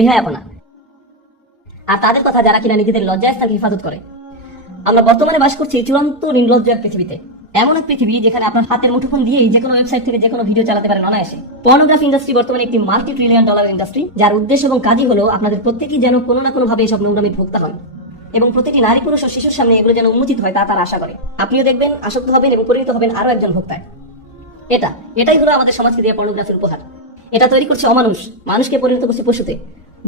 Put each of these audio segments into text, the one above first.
বেহায়াপনা। আর তাদের কথা যারা কিনা নিজেদের লজ্জাস্থানকে হেফাজত করে। আমরা বর্তমানে বাস করছি চূড়ান্ত নির্লজ্জ এক পৃথিবীতে। এমন এক পৃথিবী যেখানে আপনার হাতের মুঠোফোন দিয়েই যে কোনো ওয়েবসাইট থেকে যে কোনো ভিডিও চালাতে পারেন অনায়াসে। পর্নোগ্রাফি ইন্ডাস্ট্রি বর্তমানে একটি $multi trillion ইন্ডাস্ট্রি, যার উদ্দেশ্য এবং কাজই হলো আপনাদের প্রত্যেকেই যেন কোনো না কোনো ভাবে এসব নোংরামির ভোক্তা হয় এবং প্রতিটি নারী পুরুষ ও শিশুর সামনে এগুলো যেন উন্মোচিত হয় তা তারা আশা করে। আপনিও দেখবেন, আসক্ত হবেন এবং পরিণত হবেন আরো একজন ভোক্তায়। এটাই হলো আমাদের সমাজকে দেওয়া পর্নোগ্রাফির উপহার। এটা তৈরি করছে অমানুষ, মানুষকে পরিণত করছে পশুতে,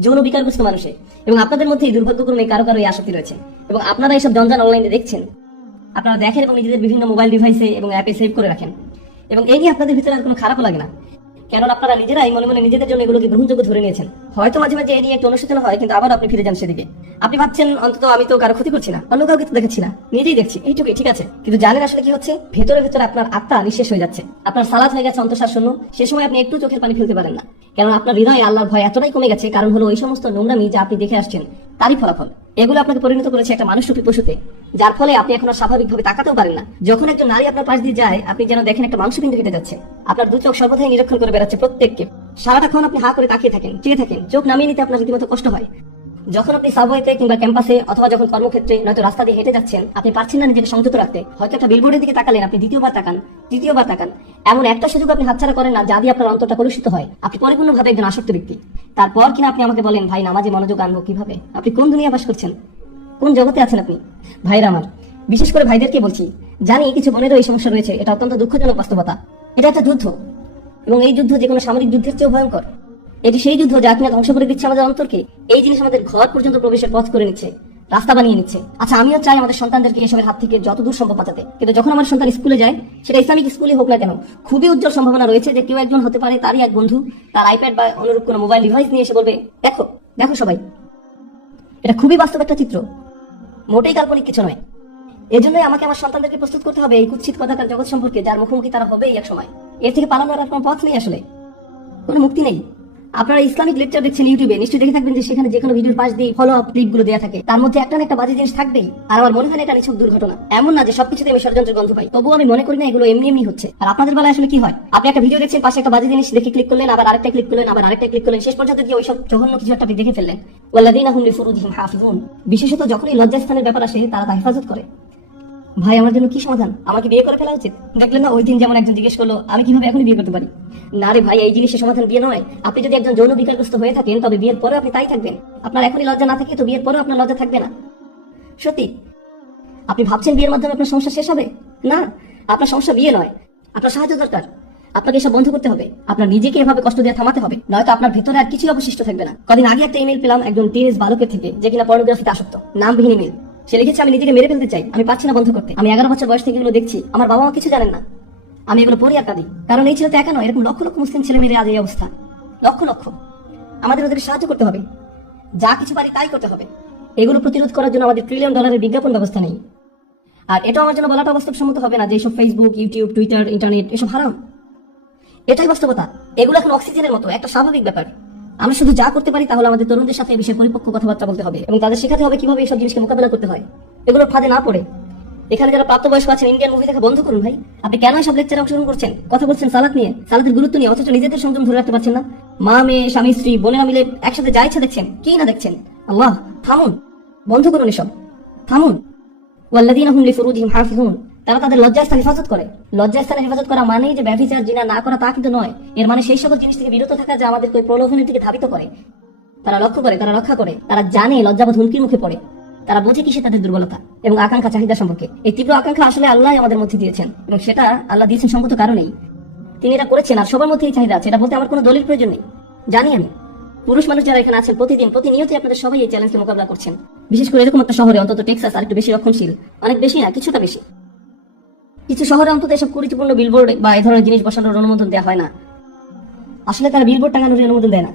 যৌন বিকারগ্রস্ত মানুষে। এবং আপনাদের মধ্যে এই দুর্ভাগ্যক্রমে কারো কারো এই আসক্তি রয়েছে এবং আপনারা এইসব জঞ্জাল অনলাইনে দেখছেন, আপনারা দেখেন এবং নিজেদের বিভিন্ন মোবাইল ডিভাইসে এবং অ্যাপে সেভ করে রাখেন। এবং এই নিয়ে আপনাদের ভিতরে আর কোনো খারাপও লাগে না, কেননা আপনারা নিজেরাই মনে মনে নিজেদের জন্য এগুলোকে গ্রহণযোগ্য ধরে নিয়েছেন। হয়তো মাঝে মাঝে এই নিয়ে একটু অনুশোচনা হয়, কিন্তু আবার আপনি ফিরে যান সেদিকে। আপনি ভাবছেন অন্তত আমি তো কারো ক্ষতি করছি না, অন্য কাউকে তো দেখাচ্ছি না, নিজেই দেখছি, এইটুকুই ঠিক আছে। কিন্তু জানেন আসলে কি হচ্ছে? ভেতরে ভেতরে আপনার আত্মা নিঃশেষ হয়ে যাচ্ছে, আপনার সালাত হয়ে গেছে অন্তঃসার শূন্য। সে সময় আপনি একটু চোখের পানি ফেলতে পারেন না, কেননা আপনার হৃদয়ে আল্লাহর ভয় এতটাই কমে গেছে। কারণ হলো ওই সমস্ত নোংরামি যা আপনি দেখে আসছেন তারই ফলাফল। এগুলো আপনাকে পরিণত করেছে একটা মানুষরূপী পশুতে, যার ফলে আপনি এখন স্বাভাবিকভাবে তাকাতেও পারেন না। যখন একজন নারী আপনার পাশ দিয়ে যায়, আপনি যেন দেখেন একটা মাংসপিণ্ড হেঁটে যাচ্ছে। আপনার দু চোখ সর্বদাই নিরীক্ষণ করে বেড়াচ্ছে প্রত্যেককে। সারাটাক্ষণ আপনি হা করে তাকিয়ে থাকেন, চেয়ে থাকেন, চোখ নামিয়ে নিতে আপনার রীতিমতো কষ্ট হয়। যখন আপনি সাবওয়েতে কিংবা ক্যাম্পাসে অথবা যখন কর্মক্ষেত্রে নয়তো রাস্তা দিয়ে হেঁটে যাচ্ছেন, আপনি পারছেন না নিজেকে সংযত রাখতে। হয়তো একটা বিলবোর্ডের দিকে তাকালেন, আপনি দ্বিতীয়বার তাকান, তৃতীয়বার তাকান। এমন একটা সুযোগ আপনি হাতছাড়া করেন না যা দিয়ে আপনার অন্তরটা কলুষিত হয়। আপনি পরিপূর্ণভাবে একজন আসক্ত ব্যক্তি। তারপর কিনা আপনি আমাকে বলেন, ভাই নামাজে মনোযোগ আনবো কিভাবে? আপনি কোন দুনিয়া বাস করছেন? কোন জগতে আছেন আপনি? ভাইরা আমার, বিশেষ করে ভাইদেরকে বলছি, জানি কিছু বোনেরও এই সমস্যা রয়েছে। এটা অত্যন্ত দুঃখজনক বাস্তবতা। এটা একটা যুদ্ধ, এবং এই যুদ্ধ যে কোনো সামরিক যুদ্ধের চেয়েও ভয়ঙ্কর। এটি সেই যুদ্ধ যা কিনা ধ্বংস করে দিচ্ছে আমাদের অন্তরকে। এই জিনিস আমাদের ঘর পর্যন্ত প্রবেশের পথ করে নিচ্ছে, রাস্তা বানিয়ে নিচ্ছে। আচ্ছা, আমিও চাই আমাদের সন্তানদেরকে এসবের হাত থেকে যত দূর সম্ভব বাঁচাতে। কিন্তু যখন আমার সন্তান স্কুলে যায়, সেটা ইসলামিক স্কুলে হোক না কেন, খুবই উজ্জ্বল সম্ভাবনা রয়েছে যে কেউ একজন হতে পারে তারই এক বন্ধু তার আইপ্যাড বা অনুরূপ কোনো মোবাইল ডিভাইস নিয়ে এসে বলবে, দেখো দেখো সবাই। এটা খুবই বাস্তব একটা চিত্র, মোটেই কাল্পনিক কিছু নয়। এজন্যই আমাকে আমার সন্তানদেরকে প্রস্তুত করতে হবে এই কুৎসিত কথাকার জগৎ সম্পর্কে, যার মুখোমুখি তারা হবেই এক সময়। এর থেকে পালানোর আর কোনো পথ নেই, আসলে কোনো মুক্তি নেই। আপনারা ইসলামিক লেকচার দেখছেন ইউটিউবে, নিশ্চয়ই দেখে থাকবেন যে সেখানে যে কোনো ভিডিওর পাশ দিয়ে ফলো আপ ক্লিপ গুলো দেওয়া থাকে, তার মধ্যে একটা না একটা বাজে জিনিস থাকবেই। আর আমার মনে হয় এটা নিছক দুর্ঘটনা। এমন না যে সবকিছুতে আমি ষড়যন্ত্রের গন্ধ পাই, তবুও আমি মনে করি না এগুলো এমনি এমনি হচ্ছে। আর আপনাদের বেলায় আসলে কি হয়? আপনি একটা ভিডিও দেখছেন, পাশে একটা বাজে জিনিস দেখে ক্লিক করলেন, আবার আরেকটা ক্লিক করলেন, আবার আরেকটা ক্লিক করলেন, শেষ পর্যন্ত গিয়ে ওইসব জঘন্য কিছু একটা আপনি দেখে ফেললেন। ওয়াল্লাযীনা হুম লিফুরুজিহিম হাফিজুন। বিশেষত যখনই লজ্জাস্থানের ব্যাপার আসে, তারা তা হেফাজত করে। ভাই, আমার জন্য কি সমাধান? আমাকে বিয়ে করে ফেলা উচিত? দেখলেন না ওই দিন যেমন একজন জিজ্ঞেস করলো, আমি কিভাবে এখনই বিয়ে করতে পারি? না রে ভাই, এই জিনিসের সমাধান বিয়ে নয়। আপনি যদি একজন যৌন বিকারগ্রস্ত হয়ে থাকেন, তবে বিয়ের পরে আপনি তাই থাকবেন। আপনার এখনই লজ্জা না থাকে, তো বিয়ের পরেও আপনার লজ্জা থাকবে না। সত্যি আপনি ভাবছেন বিয়ের মাধ্যমে আপনার সমস্যা শেষ হবে? না, আপনার সমস্যা বিয়ে নয়, আপনার সাহায্য দরকার। আপনাকে এসব বন্ধ করতে হবে, আপনার নিজেকে এভাবে কষ্ট দিয়ে থামাতে হবে, নয়তো আপনার ভিতরে আর কিছুই অবশিষ্ট থাকবে না। কদিন আগে একটা ইমেল পেলাম একজন টিনেজ বালকের থেকে, যে কিনা পর্নোগ্রাফিতে আসক্ত। নামবিহীন ইমেল। সে লিখেছে, আমি নিজেকে মেরে ফেলতে চাই, আমি পারছি না বন্ধ করতে। আমি 11 বছর বয়স থেকে এগুলো দেখছি, আমার বাবা মা কিছু জানেন না, আমি এগুলো পড়ি আর কাঁদি। কারণ এই ছেলে তো একা নয়, এরকম লক্ষ লক্ষ মুসলিম ছেলে মেয়ের আজ এই অবস্থা, লক্ষ লক্ষ। আমাদের ওদের সাহায্য করতে হবে, যা কিছু পারি তাই করতে হবে। এগুলো প্রতিরোধ করার জন্য আমাদের $1 ট্রিলিয়ন বিজ্ঞাপন ব্যবস্থা নেই। আর এটা আমার জন্য বলাটা বাস্তবসম্মত হবে না যে এইসব ফেসবুক, ইউটিউব, টুইটার, ইন্টারনেট এসব হারাম। এটাই বাস্তবতা। এগুলো এখন অক্সিজেনের মতো, একটা স্বাভাবিক ব্যাপার। আমরা শুধু যা করতে পারি তাহলে আমাদের তরুণদের সাথে এই বিষয়ে পরিপক্ক কথাবার্তা বলতে হবে এবং তাদের শেখাতে হবে কিভাবে এইসব জিনিসকে মোকাবেলা করতে হয়, এগুলোর ফাঁদে না পড়ে। এখানে যারা প্রাপ্তবয়স্ক আছেন, ইন্ডিয়ান মুভি দেখা বন্ধ করুন ভাই। আপনি কেন সব লেকচারে অংশগ্রহণ করছেন? কথা বলছেন সালাত নিয়ে, সালাতের গুরুত্ব নিয়ে, অথচ নিজেদের সংযম ধরে রাখতে পারছেন না। মা মেয়ে, স্বামী স্ত্রী, বোনেরা মিলে একসাথে যা ইচ্ছা দেখছেন, কি না দেখছেন। আল্লাহ, থামুন, বন্ধ করুন এসব, থামুন। ওয়াল্লাযীনা হুম লিফুরুজিহিম হাফিজুন। তারা তাদের লজ্জাস্থান হেফাজত করে। লজ্জাস্থানের হেফাজত করা মানেই যে ব্যভিচার, জিনা না করা তা কিন্তু নয়। এর মানে সেই সকল জিনিস থেকে বিরত থাকা যা আমাদেরকে প্রলোভনের দিকে ধাবিত করে। তারা লক্ষ্য করে, তারা রক্ষা করে, তারা জানে লজ্জাবোধ হুমকির মুখে পড়ে, তারা বোঝে কিসে তাদের দুর্বলতা এবং আকাঙ্ক্ষা, চাহিদা সম্পর্কে। এই তীব্র আকাঙ্ক্ষা আসলে আল্লাহ আমাদের মধ্যে দিয়েছেন, এবং সেটা আল্লাহ দিয়েছেন সঙ্গত কারণেই। তিনি এটা করেছেন, আর সবার মধ্যে এই চাহিদা আছে। এটা বলতে আমার কোনো দলিল প্রয়োজন নেই। জানি আমি, পুরুষ মানুষ যারা এখানে আছেন, প্রতিনিয়তই আপনাদের সবাই এই চ্যালেঞ্জকে মোকাবিলা করছেন। বিশেষ করে এরকম একটা শহরে, অন্তত টেক্সাস আর একটু বেশি রক্ষণশীল, অনেক বেশি না, কিছুটা বেশি। কিছু শহরে অন্তত এসব কুরুচিপূর্ণ বিলবোর্ড বা এই ধরনের জিনিস বসানোর অনুমোদন দেওয়া হয় না। আসলে তারা বিলবোর্ড টাঙানোর অনুমোদন দেয় না,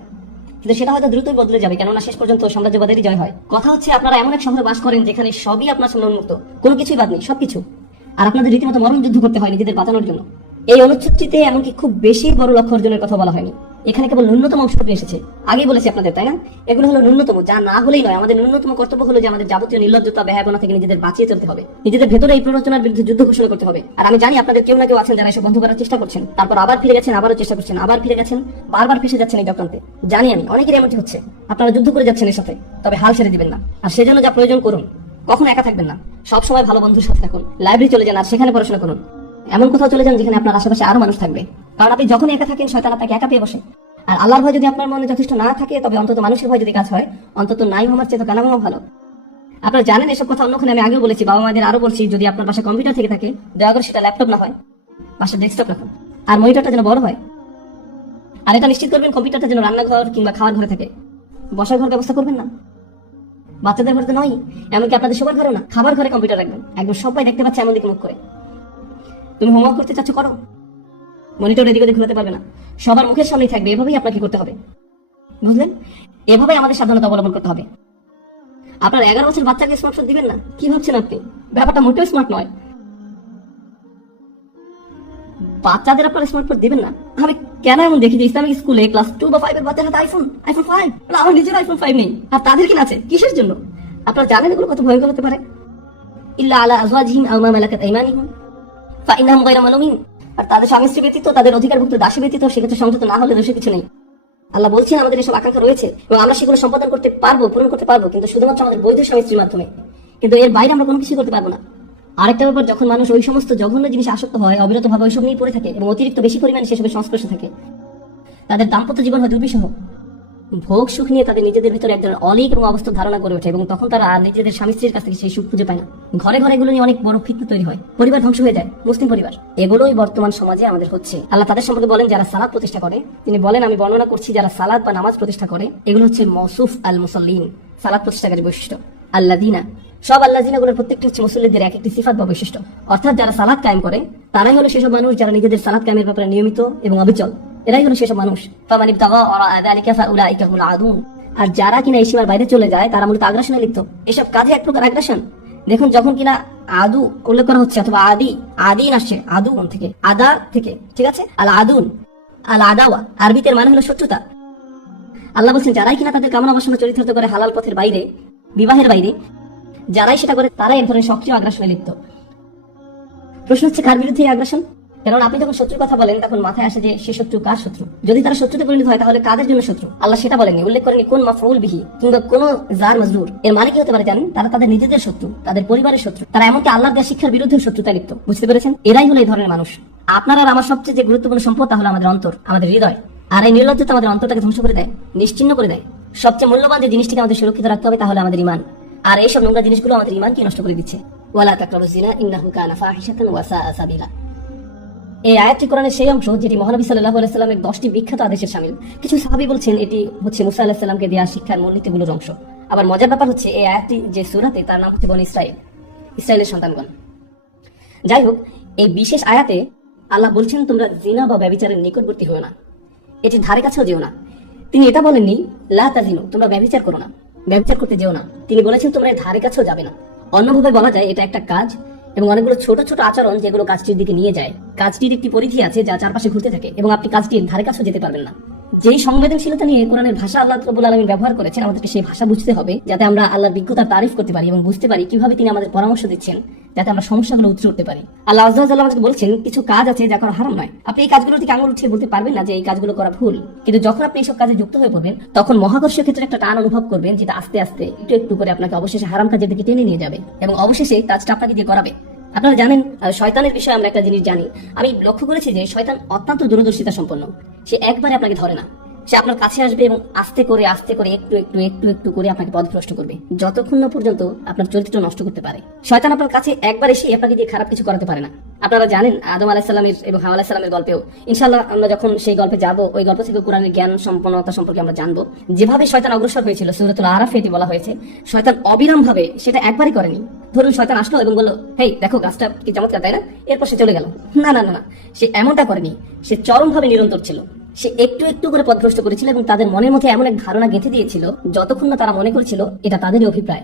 কিন্তু সেটা হয়তো দ্রুতই বদলে যাবে, কেননা শেষ পর্যন্ত সাম্রাজ্যবাদেরই জয় হয়। কথা হচ্ছে, আপনারা এমন এক শহরে বাস করেন যেখানে সবই আপনার সামনে উন্মুক্ত, কোনো কিছুই বাদ নেই, সবকিছু। আর আপনাদের রীতিমতো মরণ যুদ্ধ করতে হয় নিজেদের বাঁচানোর জন্য। এই অনুচ্ছেদটিতে এমনকি খুব বেশি বড় লক্ষ্য অর্জনের কথা বলা হয়নি। এখানে কেবল ন্যূনতম অংশটুকু এসেছে। আগেই বলেছি আপনাদের, তাই না? এগুলো হলো ন্যূনতম, যা না হলেই নয়। আমাদের ন্যূনতম কর্তব্য হলো যে আমাদের যাবতীয় নির্লজ্জতা, বেহায়াপনা থেকে নিজেদের বাঁচিয়ে চলতে হবে, নিজেদের ভেতরে এই প্ররোচনার বিরুদ্ধে যুদ্ধ ঘোষণা করতে হবে। আর আমি জানি আপনাদের কেউ না কেউ আছেন যারা এসব বন্ধ করার চেষ্টা করছেন, তারপর আবার ফিরে গেছেন, আবারও চেষ্টা করছেন, আবার ফিরে গেছেন, বারবার ফেসে যাচ্ছেন এই চক্রান্তে। জানি আমি অনেকের এমনটি হচ্ছে। আপনারা যুদ্ধ করে যাচ্ছেন এর সাথে, তবে হাল ছেড়ে দিবেন না। আর সেজন্য যা প্রয়োজন করুন, কখনো একা থাকবেন না, সবসময় ভালো বন্ধুর সাথে থাকুন, লাইব্রেরি চলে যান আর সেখানে পড়াশোনা করুন। এমন কোথাও চলে যান যেখানে আপনার আশেপাশে আরো মানুষ থাকবে, কারণ আপনি যখনই একা থাকেন শয়তান আপনাকে একা পেয়ে বসে। আর আল্লাহর ভয় যদি আপনার মনে যথেষ্ট না থাকে, তবে অন্তত মানুষের ভয় যদি কাজ হয়, অন্তত নাই হওয়ার চেয়ে তো কানা হওয়া ভালো। আপনারা জানেন এসব কথা অন্যখানে আমি আগেও বলেছি, বাবা মাদের আরো বলছি, যদি আপনার পাশে কম্পিউটার থেকে থাকে, দয়া করে সেটা ল্যাপটপ না হয়, পাশে ডেস্কটপ রাখুন। আর মনিটরটা যেন বড় হয়। আর এটা নিশ্চিত করবেন কম্পিউটারটা যেন রান্নাঘর কিংবা খাওয়ার ঘরে থাকে, বসার ঘর ব্যবস্থা করবেন না। বাচ্চাদের ঘরে তো নয়, এমনকি আপনাদের সবার ঘরেও না। খাবার ঘরে কম্পিউটার রাখবেন, একদম সবাই দেখতে পাচ্ছে এমন দিকে মুখ করে। তুমি হোমওয়ার্ক করতে চাচ্ছ, করো, মনিটর এদিকে ওদিকে ঘুরাতে পারবে না, সবার মুখের সামনেই থাকবে। এভাবেই আপনাকে করতে হবে, বুঝলেন? এভাবেই আমাদের সাবধানতা অবলম্বন করতে হবে। আপনার 11 বছর বাচ্চাকে স্মার্টফোন দিবেন না, কি ভাবছেন আপনি? ব্যাপারটা মোটেও স্মার্ট নয়। বাচ্চাদের আপনারা স্মার্টফোন দিবেন না। আমি কেন এমন দেখি যে ইসলামিক স্কুলে ক্লাস 2 বা 5 এর বাচ্চার হাতে আইফোন 5, আমার নিজের আইফোন 5 নেই, আর তাদের কি আছে? কিসের জন্য? আপনারা জানেন এগুলো কত ভয়ঙ্কর হতে পারে? ইল্লা আলা আজওয়াজিহিম আও মা মালাকাত আইমানিহুম ফাইন্নাহুম গায়রু মালুমিন। আর তাদের স্বামী স্ত্রী ব্যতীত, তাদের অধিকারভুক্ত দাসী ব্যতীত সেক্ষেত্রে সংযত না হলে দোষের কিছু নেই। আল্লাহ বলছেন আমাদের এসব আকাঙ্ক্ষা রয়েছে এবং আমরা সেগুলো সম্পাদন করতে পারবো, পূরণ করতে পারবো, কিন্তু শুধুমাত্র আমাদের বৈধ স্বামী স্ত্রীর মাধ্যমে। কিন্তু এর বাইরে আমরা কোনো কিছু করতে পারবো না। আরেকটা ব্যাপার, যখন মানুষ ওই সমস্ত জঘন্য জিনিস আসক্ত হয়, অবিরতভাবে ওইসব নিয়ে পড়ে থাকে এবং অতিরিক্ত বেশি পরিমাণে সেসবের সংস্পর্শে থাকে, তাদের দাম্পত্য জীবন হয় দুর্বিষহ। ভোগ সুখ নিয়ে তাদের নিজেদের ভিতরে এক ধরনের অলিক এবং অবস্থা ধারণা করে ওঠে এবং তখন তারা নিজেদের স্বামী স্ত্রীর কাছ থেকে সেই সুখ খুঁজে পায় না। ঘরে ঘরে এগুলো নিয়ে অনেক বড় ফিতনা তৈরি হয়, পরিবার ধ্বংস হয়ে যায়, মুসলিম পরিবার। এগুলোই বর্তমান সমাজে আমাদের হচ্ছে। আল্লাহ তাদের সম্পর্কে বলেন যারা সালাত প্রতিষ্ঠা করে, তিনি বলেন আমি বর্ণনা করছি যারা সালাত বা নামাজ প্রতিষ্ঠা করে, এগুলো হচ্ছে মওসুফ আল মুসাল্লিন, সালাত প্রতিষ্ঠাকারী বৈশিষ্ট্য। আল্লাযিনা, সব আল্লাযিনা গুলোর প্রত্যেকটা হচ্ছে মুসল্লিদের এক একটি সিফাত বা বৈশিষ্ট্য। অর্থাৎ যারা সালাত কায়েম করে তারাই হলো সেসব মানুষ যারা নিজেদের সালাত কায়েমের ব্যাপারে নিয়মিত এবং অবিচল। এরাই হলো সেসব মানুষ। ফামান ইবতাগা ওয়ারা যালিকা ফাউলাইকা হুমুল আদুন। আর যারা কিনা এই সীমার বাইরে চলে যায় তারা মূলত আগ্রাসনে লিপ্ত। এসব কাজে এক প্রকার আগ্রাসন। দেখুন, যখন কিনা আদু উল্লেখ করা হচ্ছে অথবা আদিন আসছে, আদু থেকে, আদা থেকে, ঠিক আছে? আল আদুন, আল আদাওয়া আরবিতে মানে হলো শত্রুতা। আল্লাহ বলছেন যারাই কিনা তাদের কামনা বাসনা চরিতার্থ করে হালাল পথের বাইরে, বিবাহের বাইরে, যারাই সেটা করে তারাই এক ধরনের সক্রিয় আগ্রাসনে লিপ্ত। প্রশ্ন হচ্ছে কার বিরুদ্ধে এই আগ্রাসন? কারণ আপনি যখন শত্রুর কথা বলেন তখন মাথায় আসে যে সে শত্রু কার শত্রু। যদি তারা শত্রুতে পরিণত হয় তাহলে কাদের জন্য শত্রু? আল্লাহ সেটা বলেননি, উল্লেখ করেনি কোন মাফউল বিহি কিংবা কোন জার মাজরুর। এর মানে কি হতে পারে জানেন? তারা তাদের নিজেদের শত্রু, তাদের পরিবারের শত্রু, তারা এমনকি আল্লাহর দেওয়া শিক্ষার বিরুদ্ধে শত্রুতা লিপ্ত। বুঝতে পেরেছেন? এরাই হলো এই ধরনের মানুষ। আপনার আর আমার সবচেয়ে যে গুরুত্বপূর্ণ সম্পদ তা হলো আমাদের অন্তর, আমাদের হৃদয়। আর এই নির্লজ্জতা আমাদের অন্তরটাকে ধ্বংস করে দেয়, নিশ্চিহ্ন করে দেয়। সবচেয়ে মূল্যবান যে জিনিসটিকে আমাদের সুরক্ষিত রাখতে হবে তা হলো আমাদের ঈমান। আর এইসব নোংরা জিনিসগুলো আমাদের ঈমানকে নষ্ট করে দিচ্ছে। ওয়ালা তাকরাবুজ জিনা ইন্নাহু কানা ফাহিশাতান ওয়া সাআ সাবিলা। এই আয়াতটি কোরআনের সেই অংশ যেটি মহানবী সাল্লাল্লাহু আলাইহি সাল্লামের 10টি বিখ্যাত আদেশের শামিল। কিছু সাহাবী বলছেন এটি হচ্ছে মুসা আলাইহিস সালামকে দেওয়া শিক্ষার মূলনীতিগুলোর অংশ। আবার মজার ব্যাপার হচ্ছে এই আয়াতটি যে সূরাতে তার নাম হচ্ছে বনী ইসরাইল, ইসরায়েলের সন্তানগণ। যাই হোক, এই বিশেষ আয়াতে আল্লাহ বলছেন তোমরা জিনা বা ব্যভিচারের নিকটবর্তী হও না, এটি ধারে কাছেও যেও না। তিনি এটা বলেননি লা তাজিনু, তোমরা ব্যভিচার করো না, ব্যভিচার করতে যেও না। তিনি বলেছেন তোমরা এর ধারে কাছেও যাবে না। অন্যভাবে বলা যায় এটা একটা কাজ এবং অনেকগুলো ছোট ছোট আচরণ যেগুলো কাজটির দিকে নিয়ে যায়। কাজটির একটি পরিধি আছে যা চারপাশে ঘুরতে থাকে এবং আপনি কাজটির ধারে কাছেও যেতে পারবেন না। যেই সংবেদনশীলতা নিয়ে কোরআনের ভাষা আল্লাহ রাব্বুল আলামিন ব্যবহার করেছেন, আমাদেরকে সেই ভাষা বুঝতে হবে যাতে আমরা আল্লাহর বিজ্ঞতার তারিফ করতে পারি এবং বুঝতে পারি কিভাবে তিনি আমাদের পরামর্শ দিচ্ছেন যাতে আমরা সমস্যাগুলো উতরে উঠতে পারি। আল্লাহ আযজা ওয়া জাল্লা আমাদের বলছেন কিছু কাজ আছে যা করা হারাম নয়। আপনি এই কাজগুলোর দিকে আঙুল উঠিয়ে বলতে পারবেন না যে এই কাজগুলো করা ভুল, কিন্তু যখন আপনি এইসব কাজে যুক্ত হয়ে পড়বেন তখন মহাকর্ষীয় ক্ষেত্রে একটা টান অনুভব করবেন যেটা আস্তে আস্তে একটু একটু করে আপনাকে অবশেষে হারাম কাজের দিকে টেনে নিয়ে যাবে এবং অবশেষে কাজটা আপনাকে দিয়ে করাবে। আপনারা জানেন শয়তানের বিষয়ে আমরা একটা জিনিস জানি। আমি লক্ষ্য করেছি যে শয়তান অত্যন্ত দূরদর্শিতা সম্পন্ন। সে একবারে আপনাকে ধরে না, সে আপনার কাছে আসবে এবং আস্তে করে একটু একটু একটু একটু করে আপনাকে পথভ্রষ্ট করবে যতক্ষণ না পর্যন্ত আপনার চরিত্র নষ্ট করতে পারে। শয়তান আপনার কাছে একবার এসে আপনাকে দিয়ে খারাপ কিছু করাতে পারে না। আপনারা জানেন আদম আলাইহিস সালামের এবং হাওয়া আলাইহিস সালামের গল্পেও ইনশাআল্লাহ আমরা যখন সেই গল্পে যাব, ওই গল্প থেকে কোরআনের জ্ঞান সম্পন্নতা সম্পর্কে আমরা জানবো। যেভাবে শয়তান অগ্রসর হয়েছিল সূরাতুল আরাফে এটি বলা হয়েছে, শয়তান অবিরাম ভাবে সেটা একবারই করেনি। ধরুন শয়তান আসলো এবং বলল হেই দেখো গাছটা কি চমৎকার, তাই না? এরপর সে চলে গেল। না না না, সে এমনটা করেনি। সে চরমভাবে নিরন্তর ছিল। সে একটু একটু করে পথভ্রষ্ট করেছিল এবং তাদের মনের মধ্যে এমন এক ধারণা গেঁথে দিয়েছিল যতক্ষণ না তারা মনে করেছিল এটা তাদেরই অভিপ্রায়।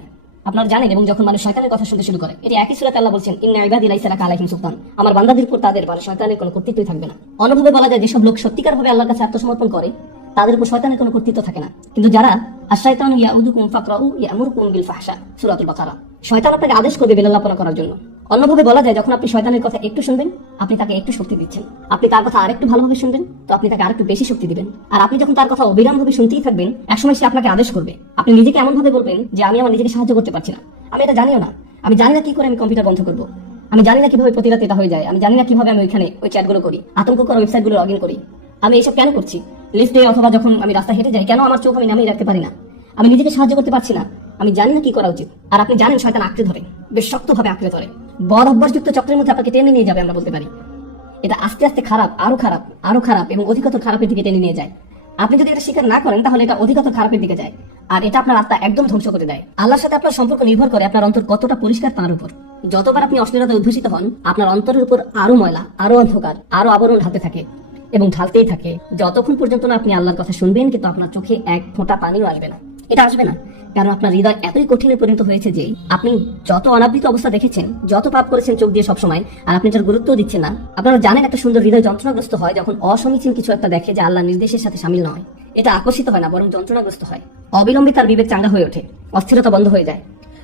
আপনারা জানেন, এবং যখন মানুষ শয়তানের কথা শুনতে শুরু করে, এটি একই সূরাতে আল্লাহ বলছেন, ইন্না ইবাদি লাইসা লাকা আলাইহিম সুলতান, আমার বান্দাদের উপর তাদের শয়তানের কোনো কর্তৃত্বই থাকবে না। অন্যভাবে বলা যায়, যেসব লোক সত্যিকার ভাবে আল্লাহর কাছে আত্মসমর্পণ করে তাদের উপর শয়তানের কোনো কর্তৃত্ব থাকে না। কিন্তু যারা আশ-শাইতানু ইয়াউদুকুম ফাকরাউ ইয়ামুরুকুম বিল ফাহশা, সূরাতুল বাকারা, শয়তান আপনাকে আদেশ করবে বেলাল্লাপনা করার জন্য। অন্যভাবে বলা যায়, যখন আপনি শয়তানের কথা একটু শুনবেন, আপনি তাকে একটু শক্তি দিচ্ছেন। আপনি তার কথা আরেকটু ভালোভাবে শুনবেন, তো আপনি তাকে আরেকটু বেশি শক্তি দিবেন। আর আপনি যখন তার কথা অবিরামভাবে শুনতেই থাকবেন, একসময় সে আপনাকে আদেশ করবে। আপনি নিজেকে এমন ভাবে বলবেন যে আমি আমার নিজেকে সাহায্য করতে পারছি না, আমি এটা জানিও না, আমি জানি না কি করে আমি কম্পিউটার বন্ধ করবো, আমি জানি না কিভাবে প্রতি রাত এটা হয়ে যায়, আমি জানি না কিভাবে আমি ওইখানে ওই চ্যাটগুলো করি, আতঙ্ককর ওয়েবসাইটগুলো লগ ইন করি, আমি এইসব কেন করছি। লিস্টে অথবা যখন আমি রাস্তা হেঁটে যাই, কেন আমার চোখ আমি নামিয়ে রাখতে পারি না, আমি নিজেকে সাহায্য করতে পারছি না, আমি জানি না কি করা উচিত। আর আপনি জানেন শয়তান আঁকড়ে ধরে, বেশ শক্তভাবে আঁকড়ে ধরে, বড় অভ্যাসযুক্ত চক্রের মধ্যে আপনাকে টেনে নিয়ে যাবে, আমরা বলতে পারি। এটা আস্তে আস্তে খারাপ, আরো খারাপ, আরো খারাপ এবং অধিকতর খারাপের দিকে টেনে নিয়ে যায়। আপনি যদি এটা স্বীকার না করেন, তাহলে এটা অধিকতর খারাপের দিকে যায়, আর এটা আপনার আত্মা একদম ধ্বংস করে দেয়। আল্লাহর সাথে আপনার সম্পর্ক নির্ভর করে আপনার অন্তর কতটা পরিষ্কার তার উপর। যতবার আপনি অশ্লীলতায় উদ্ভূষিত হন, আপনার অন্তরের উপর আরো ময়লা, আরো অন্ধকার, আরো আবরণ ঢালতে থাকে এবং ঢালতেই থাকে, যতক্ষণ পর্যন্ত না আপনি আল্লাহর কথা শুনবেন, কিন্তু আপনার চোখে এক ফোঁটা পানিও আসবে না। এটা আসবে না, কারণ আপনার হৃদয় এতই কঠিনে পরিণত হয়েছে যে আপনি যত অনাবৃত অবস্থা দেখেছেন, যত পাপ করেছেন চোখ দিয়ে সবসময়, আর আপনি যার গুরুত্ব দিচ্ছেন না। আপনারা জানেন, একটা সুন্দর হৃদয় যন্ত্রণাগ্রস্ত হয় যখন অসমীচীন কিছু একটা দেখে যে আল্লাহ নির্দেশের সাথে সামিল নয়। এটা আকর্ষিত হয় না, বরং যন্ত্রণাগ্রস্ত হয়। অবিলম্বে তার বিবেক চাঙ্গা হয়ে ওঠে, অস্থিরতা বন্ধ হয়ে যায়।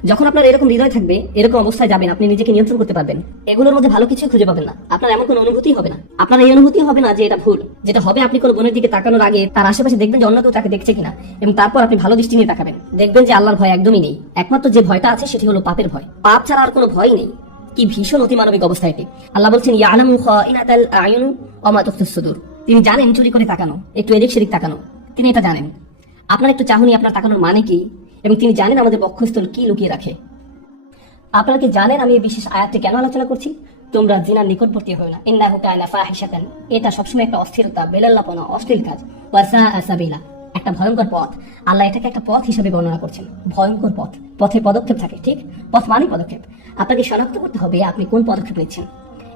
যখন আপনার এরকম হৃদয় থাকবে, এরকম অবস্থায় যাবেন, আপনি নিজেকে নিয়ন্ত্রণ করতে পারবেন। এগুলোর মধ্যে ভালো কিছু খুঁজে পাবেন না, আপনার এমন কোনো অনুভূতি হবে না। আপনার এই অনুভূতি হবে না যে এটা ভুল। যেটা হবে, আপনি কোনো বোনের দিকে তাকানোর আগে তার আশেপাশে দেখবেন যে অন্য কেউ তাকে দেখছে কিনা, এবং তারপর আপনি ভালো দৃষ্টি নিয়ে তাকাবেন, দেখবেন যে আল্লাহর ভয় একদমই নেই। একমাত্র যে ভয়টা আছে সেটি হলো পাপের ভয়। পাপ ছাড়া আর কোনো ভয় নেই। কি ভীষণ অতিমানবিক অবস্থা এটি। আল্লাহ বলছেন, ইয়ালামু খাইনাতাল আয়ুন ওয়া মা তুখফিস সুদূর, তিনি জানেন চুরি করে তাকানো, একটু এদিক সেদিক তাকানো, তিনি এটা জানেন। আপনার একটু চাহনি, আপনার তাকানোর মানে কি, এবং তিনি জানেন আমাদের বক্ষস্থল কি লুকিয়ে রাখে। আপনারা কি জানেন আমি এই বিশেষ আয়াতটি কেন আলোচনা করছি? তোমরা জিনার নিকটবর্তী হও না, ইন্নাহু কানা ফাহিশাতান, এটা সবসময় একটা অস্থিরতা, বেলাল্লাপনা, অশ্লীল কাজ, ওয়া সাআ সাবিলা, একটা ভয়ঙ্কর পথ। আল্লাহ এটাকে একটা পথ হিসেবে বর্ণনা করছেন, ভয়ঙ্কর পথ। পথে পদক্ষেপ থাকে, ঠিক? পথ মানে পদক্ষেপ। আপনাকে শনাক্ত করতে হবে আপনি কোন পদক্ষেপ নিচ্ছেন।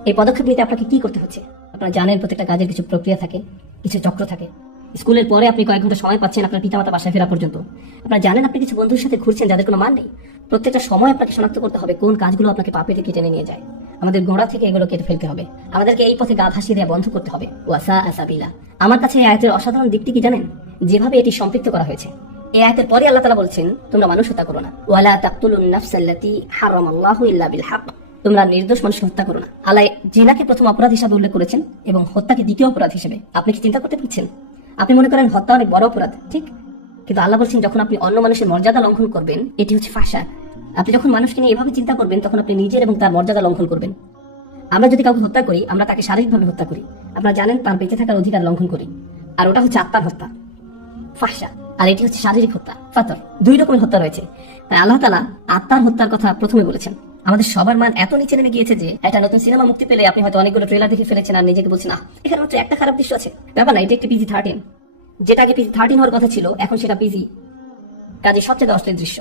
এই পদক্ষেপ নিতে আপনাকে কি করতে হচ্ছে? আপনারা জানেন প্রত্যেকটা কাজের কিছু প্রক্রিয়া থাকে, কিছু চক্র থাকে। স্কুলের পরে আপনি কয়েক ঘন্টা সময় পাচ্ছেন আপনার পিতামাতা বাসায় ফেরা পর্যন্ত। আপনারা জানেন আপনি কিছু বন্ধুর সাথে ঘুরছেন যাদের কোনো মান নেই। প্রত্যেকটা সময় আপনাকে শনাক্ত করতে হবে কোন কাজগুলো আপনাকে পাপের দিকে টেনে নিয়ে যায়। আমাদের গোড়া থেকে এগুলো কেটে ফেলতে হবে, আমাদেরকে এই পথে গা ভাসিয়ে দেওয়া বন্ধ করতে হবে। ওয়াসা আসাবিলা। আমার কাছে এই আয়াতের অসাধারণ দিকটি কি জানেন? যেভাবে এটি সম্পৃক্ত করা হয়েছে। এই আয়াতের পরে আল্লাহ তাআলা বলছেন, তোমরা মানুষ হত্যা করো না। ওয়ালা তাকতুলুন নাফসাল্লাতী হারামাল্লাহু ইল্লা বিল হক, তোমরা নির্দোষ মানুষকে হত্যা করো না। আল্লাহ জিনাকে প্রথম অপরাধ হিসেবে উল্লেখ করেছেন এবং হত্যাকে দ্বিতীয় অপরাধ হিসেবে। আপনি কি চিন্তা করতে পারছেন? আপনি মনে করেন হত্যা অনেক বড় অপরাধ, ঠিক? কিন্তু আল্লাহ বলছেন, যখন আপনি অন্য মানুষের মর্যাদা লঙ্ঘন করবেন, এটি হচ্ছে ফাহশা। আপনি যখন মানুষকে নিয়ে এভাবে চিন্তা করবেন, তখন আপনি নিজের এবং তার মর্যাদা লঙ্ঘন করবেন। আমরা যদি কাউকে হত্যা করি, আমরা তাকে শারীরিকভাবে হত্যা করি। আপনারা জানেন তার বেঁচে থাকার অধিকার লঙ্ঘন করি, আর ওটা হচ্ছে আত্মার হত্যা, ফাহশা। আর এটি হচ্ছে শারীরিক হত্যা, ফাতর। দুই রকমের হত্যা রয়েছে। তাই আল্লাহ তাআলা আত্মার হত্যার কথা প্রথমে বলেছেন। আমাদের সবার মান এত নিচে নেমে গিয়েছে যে একটা নতুন সিনেমা মুক্তি পেলে আপনি হয়তো অনেকগুলো ট্রেলার দেখে ফেলেছেন আর নিজেকে বলছেন, এখানে মাত্র একটা খারাপ দৃশ্য আছে। ব্যাপার না, এটা একটি PG-13। যেটা আগে PG-13 হওয়ার কথা ছিল, এখন সেটা PG, কাজে সবচেয়ে অশ্লীল দৃশ্য।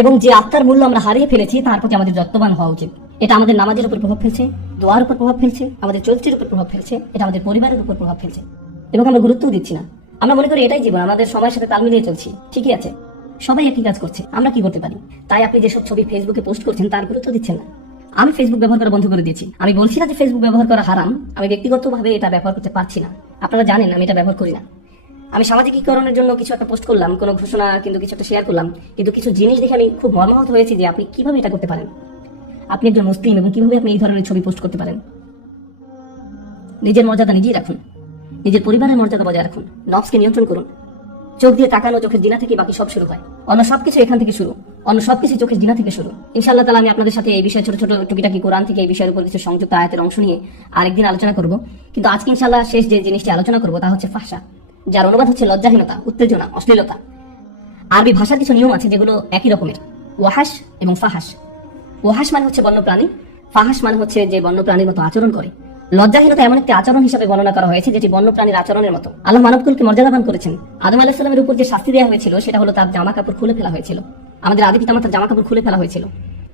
এবং যে আত্মার মূল্য আমরা হারিয়ে ফেলেছি, তার প্রতি আমাদের যত্নবান হওয়া উচিত। এটা আমাদের নামাজের উপর প্রভাব ফেলছে, দোয়ার উপর প্রভাব ফেলছে, আমাদের চরিত্রের উপর প্রভাব ফেলছে, এটা আমাদের পরিবারের উপর প্রভাব ফেলছে, এবং আমরা গুরুত্বও দিচ্ছি না। আমরা মনে করি এটাই জীবন, আমাদের সময়ের সাথে তাল মিলিয়ে চলছি। ঠিকই আছে, সবাই একই কাজ করছে, আমরা কি করতে পারি? তাই আপনি যেসব ছবি ফেসবুকে পোস্ট করছেন তার গুরুত্ব দিচ্ছেন না। আমি ফেসবুক ব্যবহার করা বন্ধ করে দিয়েছি। আমি বলছি না যে ফেসবুক ব্যবহার করা হারাম, আমি ব্যক্তিগতভাবে এটা ব্যবহার করতে পারছি না। আপনারা জানেন আমি এটা ব্যবহার করি না। আমি সামাজিকীকরণের জন্য কিছু একটা পোস্ট করলাম, কোনো ঘোষণা কিন্তু কিছু একটা শেয়ার করলাম, কিন্তু কিছু জিনিস দেখে আমি খুব মর্মাহত হয়েছি যে আপনি কিভাবে এটা করতে পারেন। আপনি একজন মুসলিম এবং কিভাবে আপনি এই ধরনের ছবি পোস্ট করতে পারেন? নিজের মর্যাদা নিজেই রাখুন, নিজের পরিবারের মর্যাদা বজায় রাখুন, নফসকে নিয়ন্ত্রণ করুন। চোখ দিয়ে তাকানো, চোখের জিনা থেকে বাকি সব শুরু হয়। অন্য সবকিছু এখান থেকে শুরু, অন্য সবকিছু চোখের জিনা থেকে শুরু। ইনশাআল্লাহ তাআলা আমি আপনাদের সাথে এই বিষয়ে ছোট ছোট টুকিটাকি কোরআন থেকে এই বিষয়ের উপর কিছু সংযুক্ত আয়াতের অংশ নিয়ে আরেকদিন আলোচনা করব। কিন্তু আজকে ইনশাআল্লাহ শেষ যে জিনিসটি আলোচনা করব তা হচ্ছে ফাহশা, যার অনুবাদ হচ্ছে লজ্জাহীনতা, উত্তেজনা, অশ্লীলতা। আরবি ভাষার কিছু নিয়ম আছে যেগুলো একই রকমের, ওয়াহাস এবং ফাহাস। ওয়াহাস মানে হচ্ছে বন্যপ্রাণী, ফাহাস মানে হচ্ছে যে বন্যপ্রাণীর মতো আচরণ করে। লজ্জাহীনতা এমন একটি আচরণ হিসেবে বর্ণনা করা হয়েছে যেটি বন্যপ্রাণীর আচরণের মতো। আল্লাহ মানবকুলকে মর্যাদাবান করেছেন। আদম আলাইহিস সালামের উপর যে শাস্তি দেওয়া হয়েছিল সেটা হলো তার জামা কাপড় খুলে ফেলা হয়েছিল। আমাদের আদি পিতামাতার জামা কাপড় খুলে ফেলা হয়েছিল।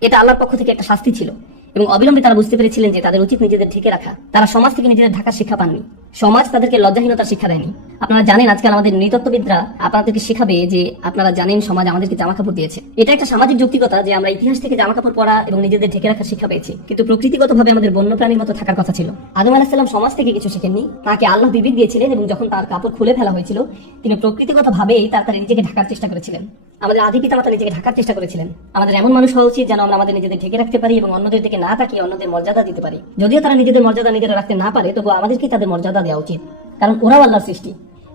এটা আল্লাহর পক্ষ থেকে একটা শাস্তি ছিল। এবং অবিলম্বে তারা বুঝতে পেরেছিলেন যে তাদের উচিত নিজেদের ঢেকে রাখা। তারা সমাজ থেকে নিজেদের ঢাকার শিক্ষা পাননি, সমাজ তাদেরকে লজ্জাহীনতার শিক্ষা দেয়নি। আপনারা জানেন আজকাল আমাদের নৃতত্ত্ববিদরা আপনাদেরকে শেখাবে যে আপনারা জানেন সমাজ আমাদেরকে জামা কাপড় দিয়েছে। এটা একটা সামাজিক যৌক্তিকতা যে আমরা ইতিহাস থেকে জামা কাপড় পরা এবং নিজেদের ঢেকে রাখার শিক্ষা পেয়েছি, কিন্তু প্রকৃতিগতভাবে আমাদের বন্যপ্রাণীর মতো থাকার কথা ছিল। আদম আলাইহিস সালাম সমাজ থেকে কিছু শিখেননি, তাকে আল্লাহ বিবেক দিয়েছিলেন এবং যখন তার কাপড় খুলে ফেলা হয়েছিল তিনি প্রকৃতিগতভাবেই তার নিজেকে ঢাকার চেষ্টা করেছিলেন। আমাদের আদি পিতামাতা নিজেকে ঢাকার চেষ্টা করেছিলেন। আমাদের এমন মানুষ হওয়া উচিত যেন আমরা আমাদের নিজেদের ঢেকে রাখতে পারি এবং অন্যদের দিকে না তাকিয়ে অন্যদের মর্যাদা দিতে পারি। যদিও তারা নিজেদের মর্যাদা নিজেরা রাখতে না পারে, তবুও আমাদেরকে তাদের মর্যাদা দেওয়া উচিত, কারণ ওরাও আল্লাহর সৃষ্টি।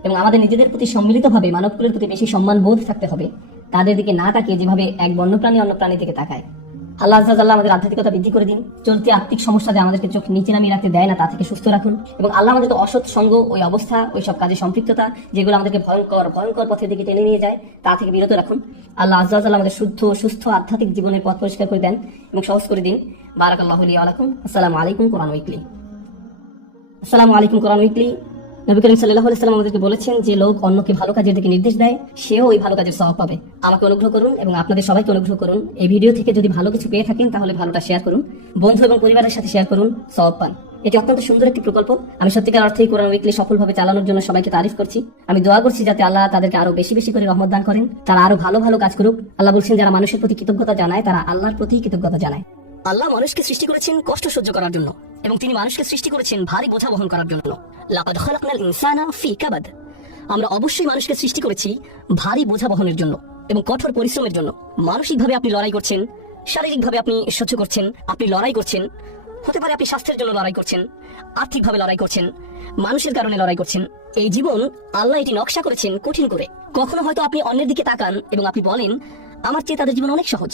এবং আমাদের নিজেদের প্রতি সম্মিলিতভাবে মানবকুলের প্রতি বেশি সম্মান বোধ থাকতে হবে, তাদের দিকে না তাকিয়ে যেভাবে এক বন্যপ্রাণী অন্য প্রাণী থেকে তাকায়। আল্লাহ আজ্জা ওয়াজাল্লাহ আমাদের আধ্যাত্মিকতা বৃদ্ধি করে দিন। চলতি আত্মিক সমস্যা যে আমাদেরকে চোখ নিচে নামিয়ে রাখতে দেয় না, তা থেকে সুস্থ রাখুন। এবং আল্লাহ আমাদের তো অসৎ সঙ্গ, ওই অবস্থা, ওই সব কাজে সম্পৃক্ততা যেগুলো আমাদেরকে ভয়ঙ্কর পথের দিকে টেনে নিয়ে যায়, তা থেকে বিরত রাখুন। আল্লাহ আজ্জা ওয়াজাল্লাহ আমাদের শুদ্ধ সুস্থ আধ্যাত্মিক জীবনের পথ পরিষ্কার করে দেন এবং সহজ করে দিন। বারাকাল্লাহু লি ওয়া লাকুম। আসসালামু আলাইকুম কোরআন উইকলি। আসসালামু আলাইকুম কোরআন উইকলি। নবী করিম সাল্লাল্লাহু আলাইহি সাল্লাম আমাদেরকে বলেছেন যে লোক অন্যকে ভালো কাজের দিকে নির্দেশ দেয়, সেও ওই ভালো কাজের সওয়াব পাবে। আমাকে অনুগ্রহ করুন এবং আপনাদের সবাইকে অনুগ্রহ করুন, এই ভিডিও থেকে যদি ভালো কিছু পেয়ে থাকেন তাহলে ভালোটা শেয়ার করুন, বন্ধু এবং পরিবারের সাথে শেয়ার করুন, সওয়াব পান। এটি অত্যন্ত সুন্দর একটি প্রকল্প। আমি সত্যিকার অর্থেই কোরআন উইকলি সফলভাবে চালানোর জন্য সবাইকে তারিফ করছি। আমি দোয়া করছি যাতে আল্লাহ তাদেরকে আরো বেশি বেশি করে রহমত দান করেন, তারা আরো ভালো ভালো কাজ করুক। আল্লাহ বলছেন যারা মানুষের প্রতি কৃতজ্ঞতা জানায় তারা আল্লাহর প্রতি কৃতজ্ঞতা জানায়। আল্লাহ মানুষকে সৃষ্টি করেছেন কষ্ট সহ্য করার জন্য এবং তিনি মানুষকে সৃষ্টি করেছেন ভারী বোঝা বহন করার জন্য। লাকাদ খালাকনাল ইনসানা ফি কাবাদ। আমরা অবশ্যই মানুষকে সৃষ্টি করেছি ভারী বোঝা বহনের জন্য এবং কঠোর পরিশ্রমের জন্য। মানসিকভাবে আপনি লড়াই করছেন, শারীরিকভাবে আপনি সহ্য করছেন, আপনি লড়াই করছেন। হতে পারে আপনি স্বাস্থ্যের জন্য লড়াই করছেন, আর্থিকভাবে লড়াই করছেন, মানুষের কারণে লড়াই করছেন। এই জীবন আল্লাহ এটি নকশা করেছেন কঠিন করে। কখনো হয়তো আপনি অন্যের দিকে তাকান এবং আপনি বলেন আমার চেয়ে তাদের জীবন অনেক সহজ,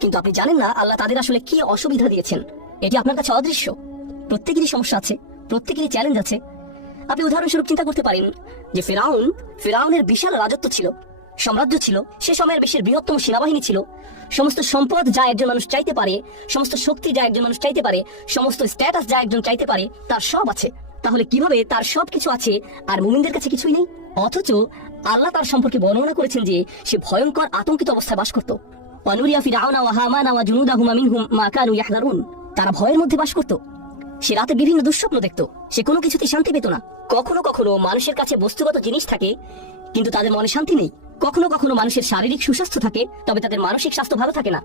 কিন্তু আপনি জানেন না আল্লাহ তাদের আসলে কি অসুবিধা দিয়েছেন। এটি আপনার কাছে অদৃশ্য। প্রত্যেকেরই সমস্যা আছে, প্রত্যেকেরই চ্যালেঞ্জ আছে। আপনি উদাহরণস্বরূপ চিন্তা করতে পারেন যে ফেরাউনের বিশাল রাজত্ব ছিল, সাম্রাজ্য ছিল, সে সময়ের বিশ্বের বৃহত্তম সেনাবাহিনী ছিল, সমস্ত সম্পদ যা একজন মানুষ চাইতে পারে, সমস্ত শক্তি যা একজন মানুষ চাইতে পারে, সমস্ত স্ট্যাটাস যা একজন চাইতে পারে, তার সব আছে। তাহলে কিভাবে তার সব কিছু আছে আর মুমিনদের কাছে কিছুই নেই? অথচ আল্লাহ তার সম্পর্কে বর্ণনা করেছেন যে সে ভয়ঙ্কর আতঙ্কিত অবস্থায় বাস করত। তারা ভয়ের মধ্যে বাস করত, সে রাতে বিভিন্ন দুঃস্বপ্ন দেখত, সে কোনো কিছুতে শান্তি পেত না। কখনো কখনো মানুষের কাছে বস্তুগত জিনিস থাকে কিন্তু তাদের মনে শান্তি নেই। কখনো কখনো মানুষের শারীরিক সুস্বাস্থ্য থাকে তবে তাদের মানসিক স্বাস্থ্য ভালো থাকে না,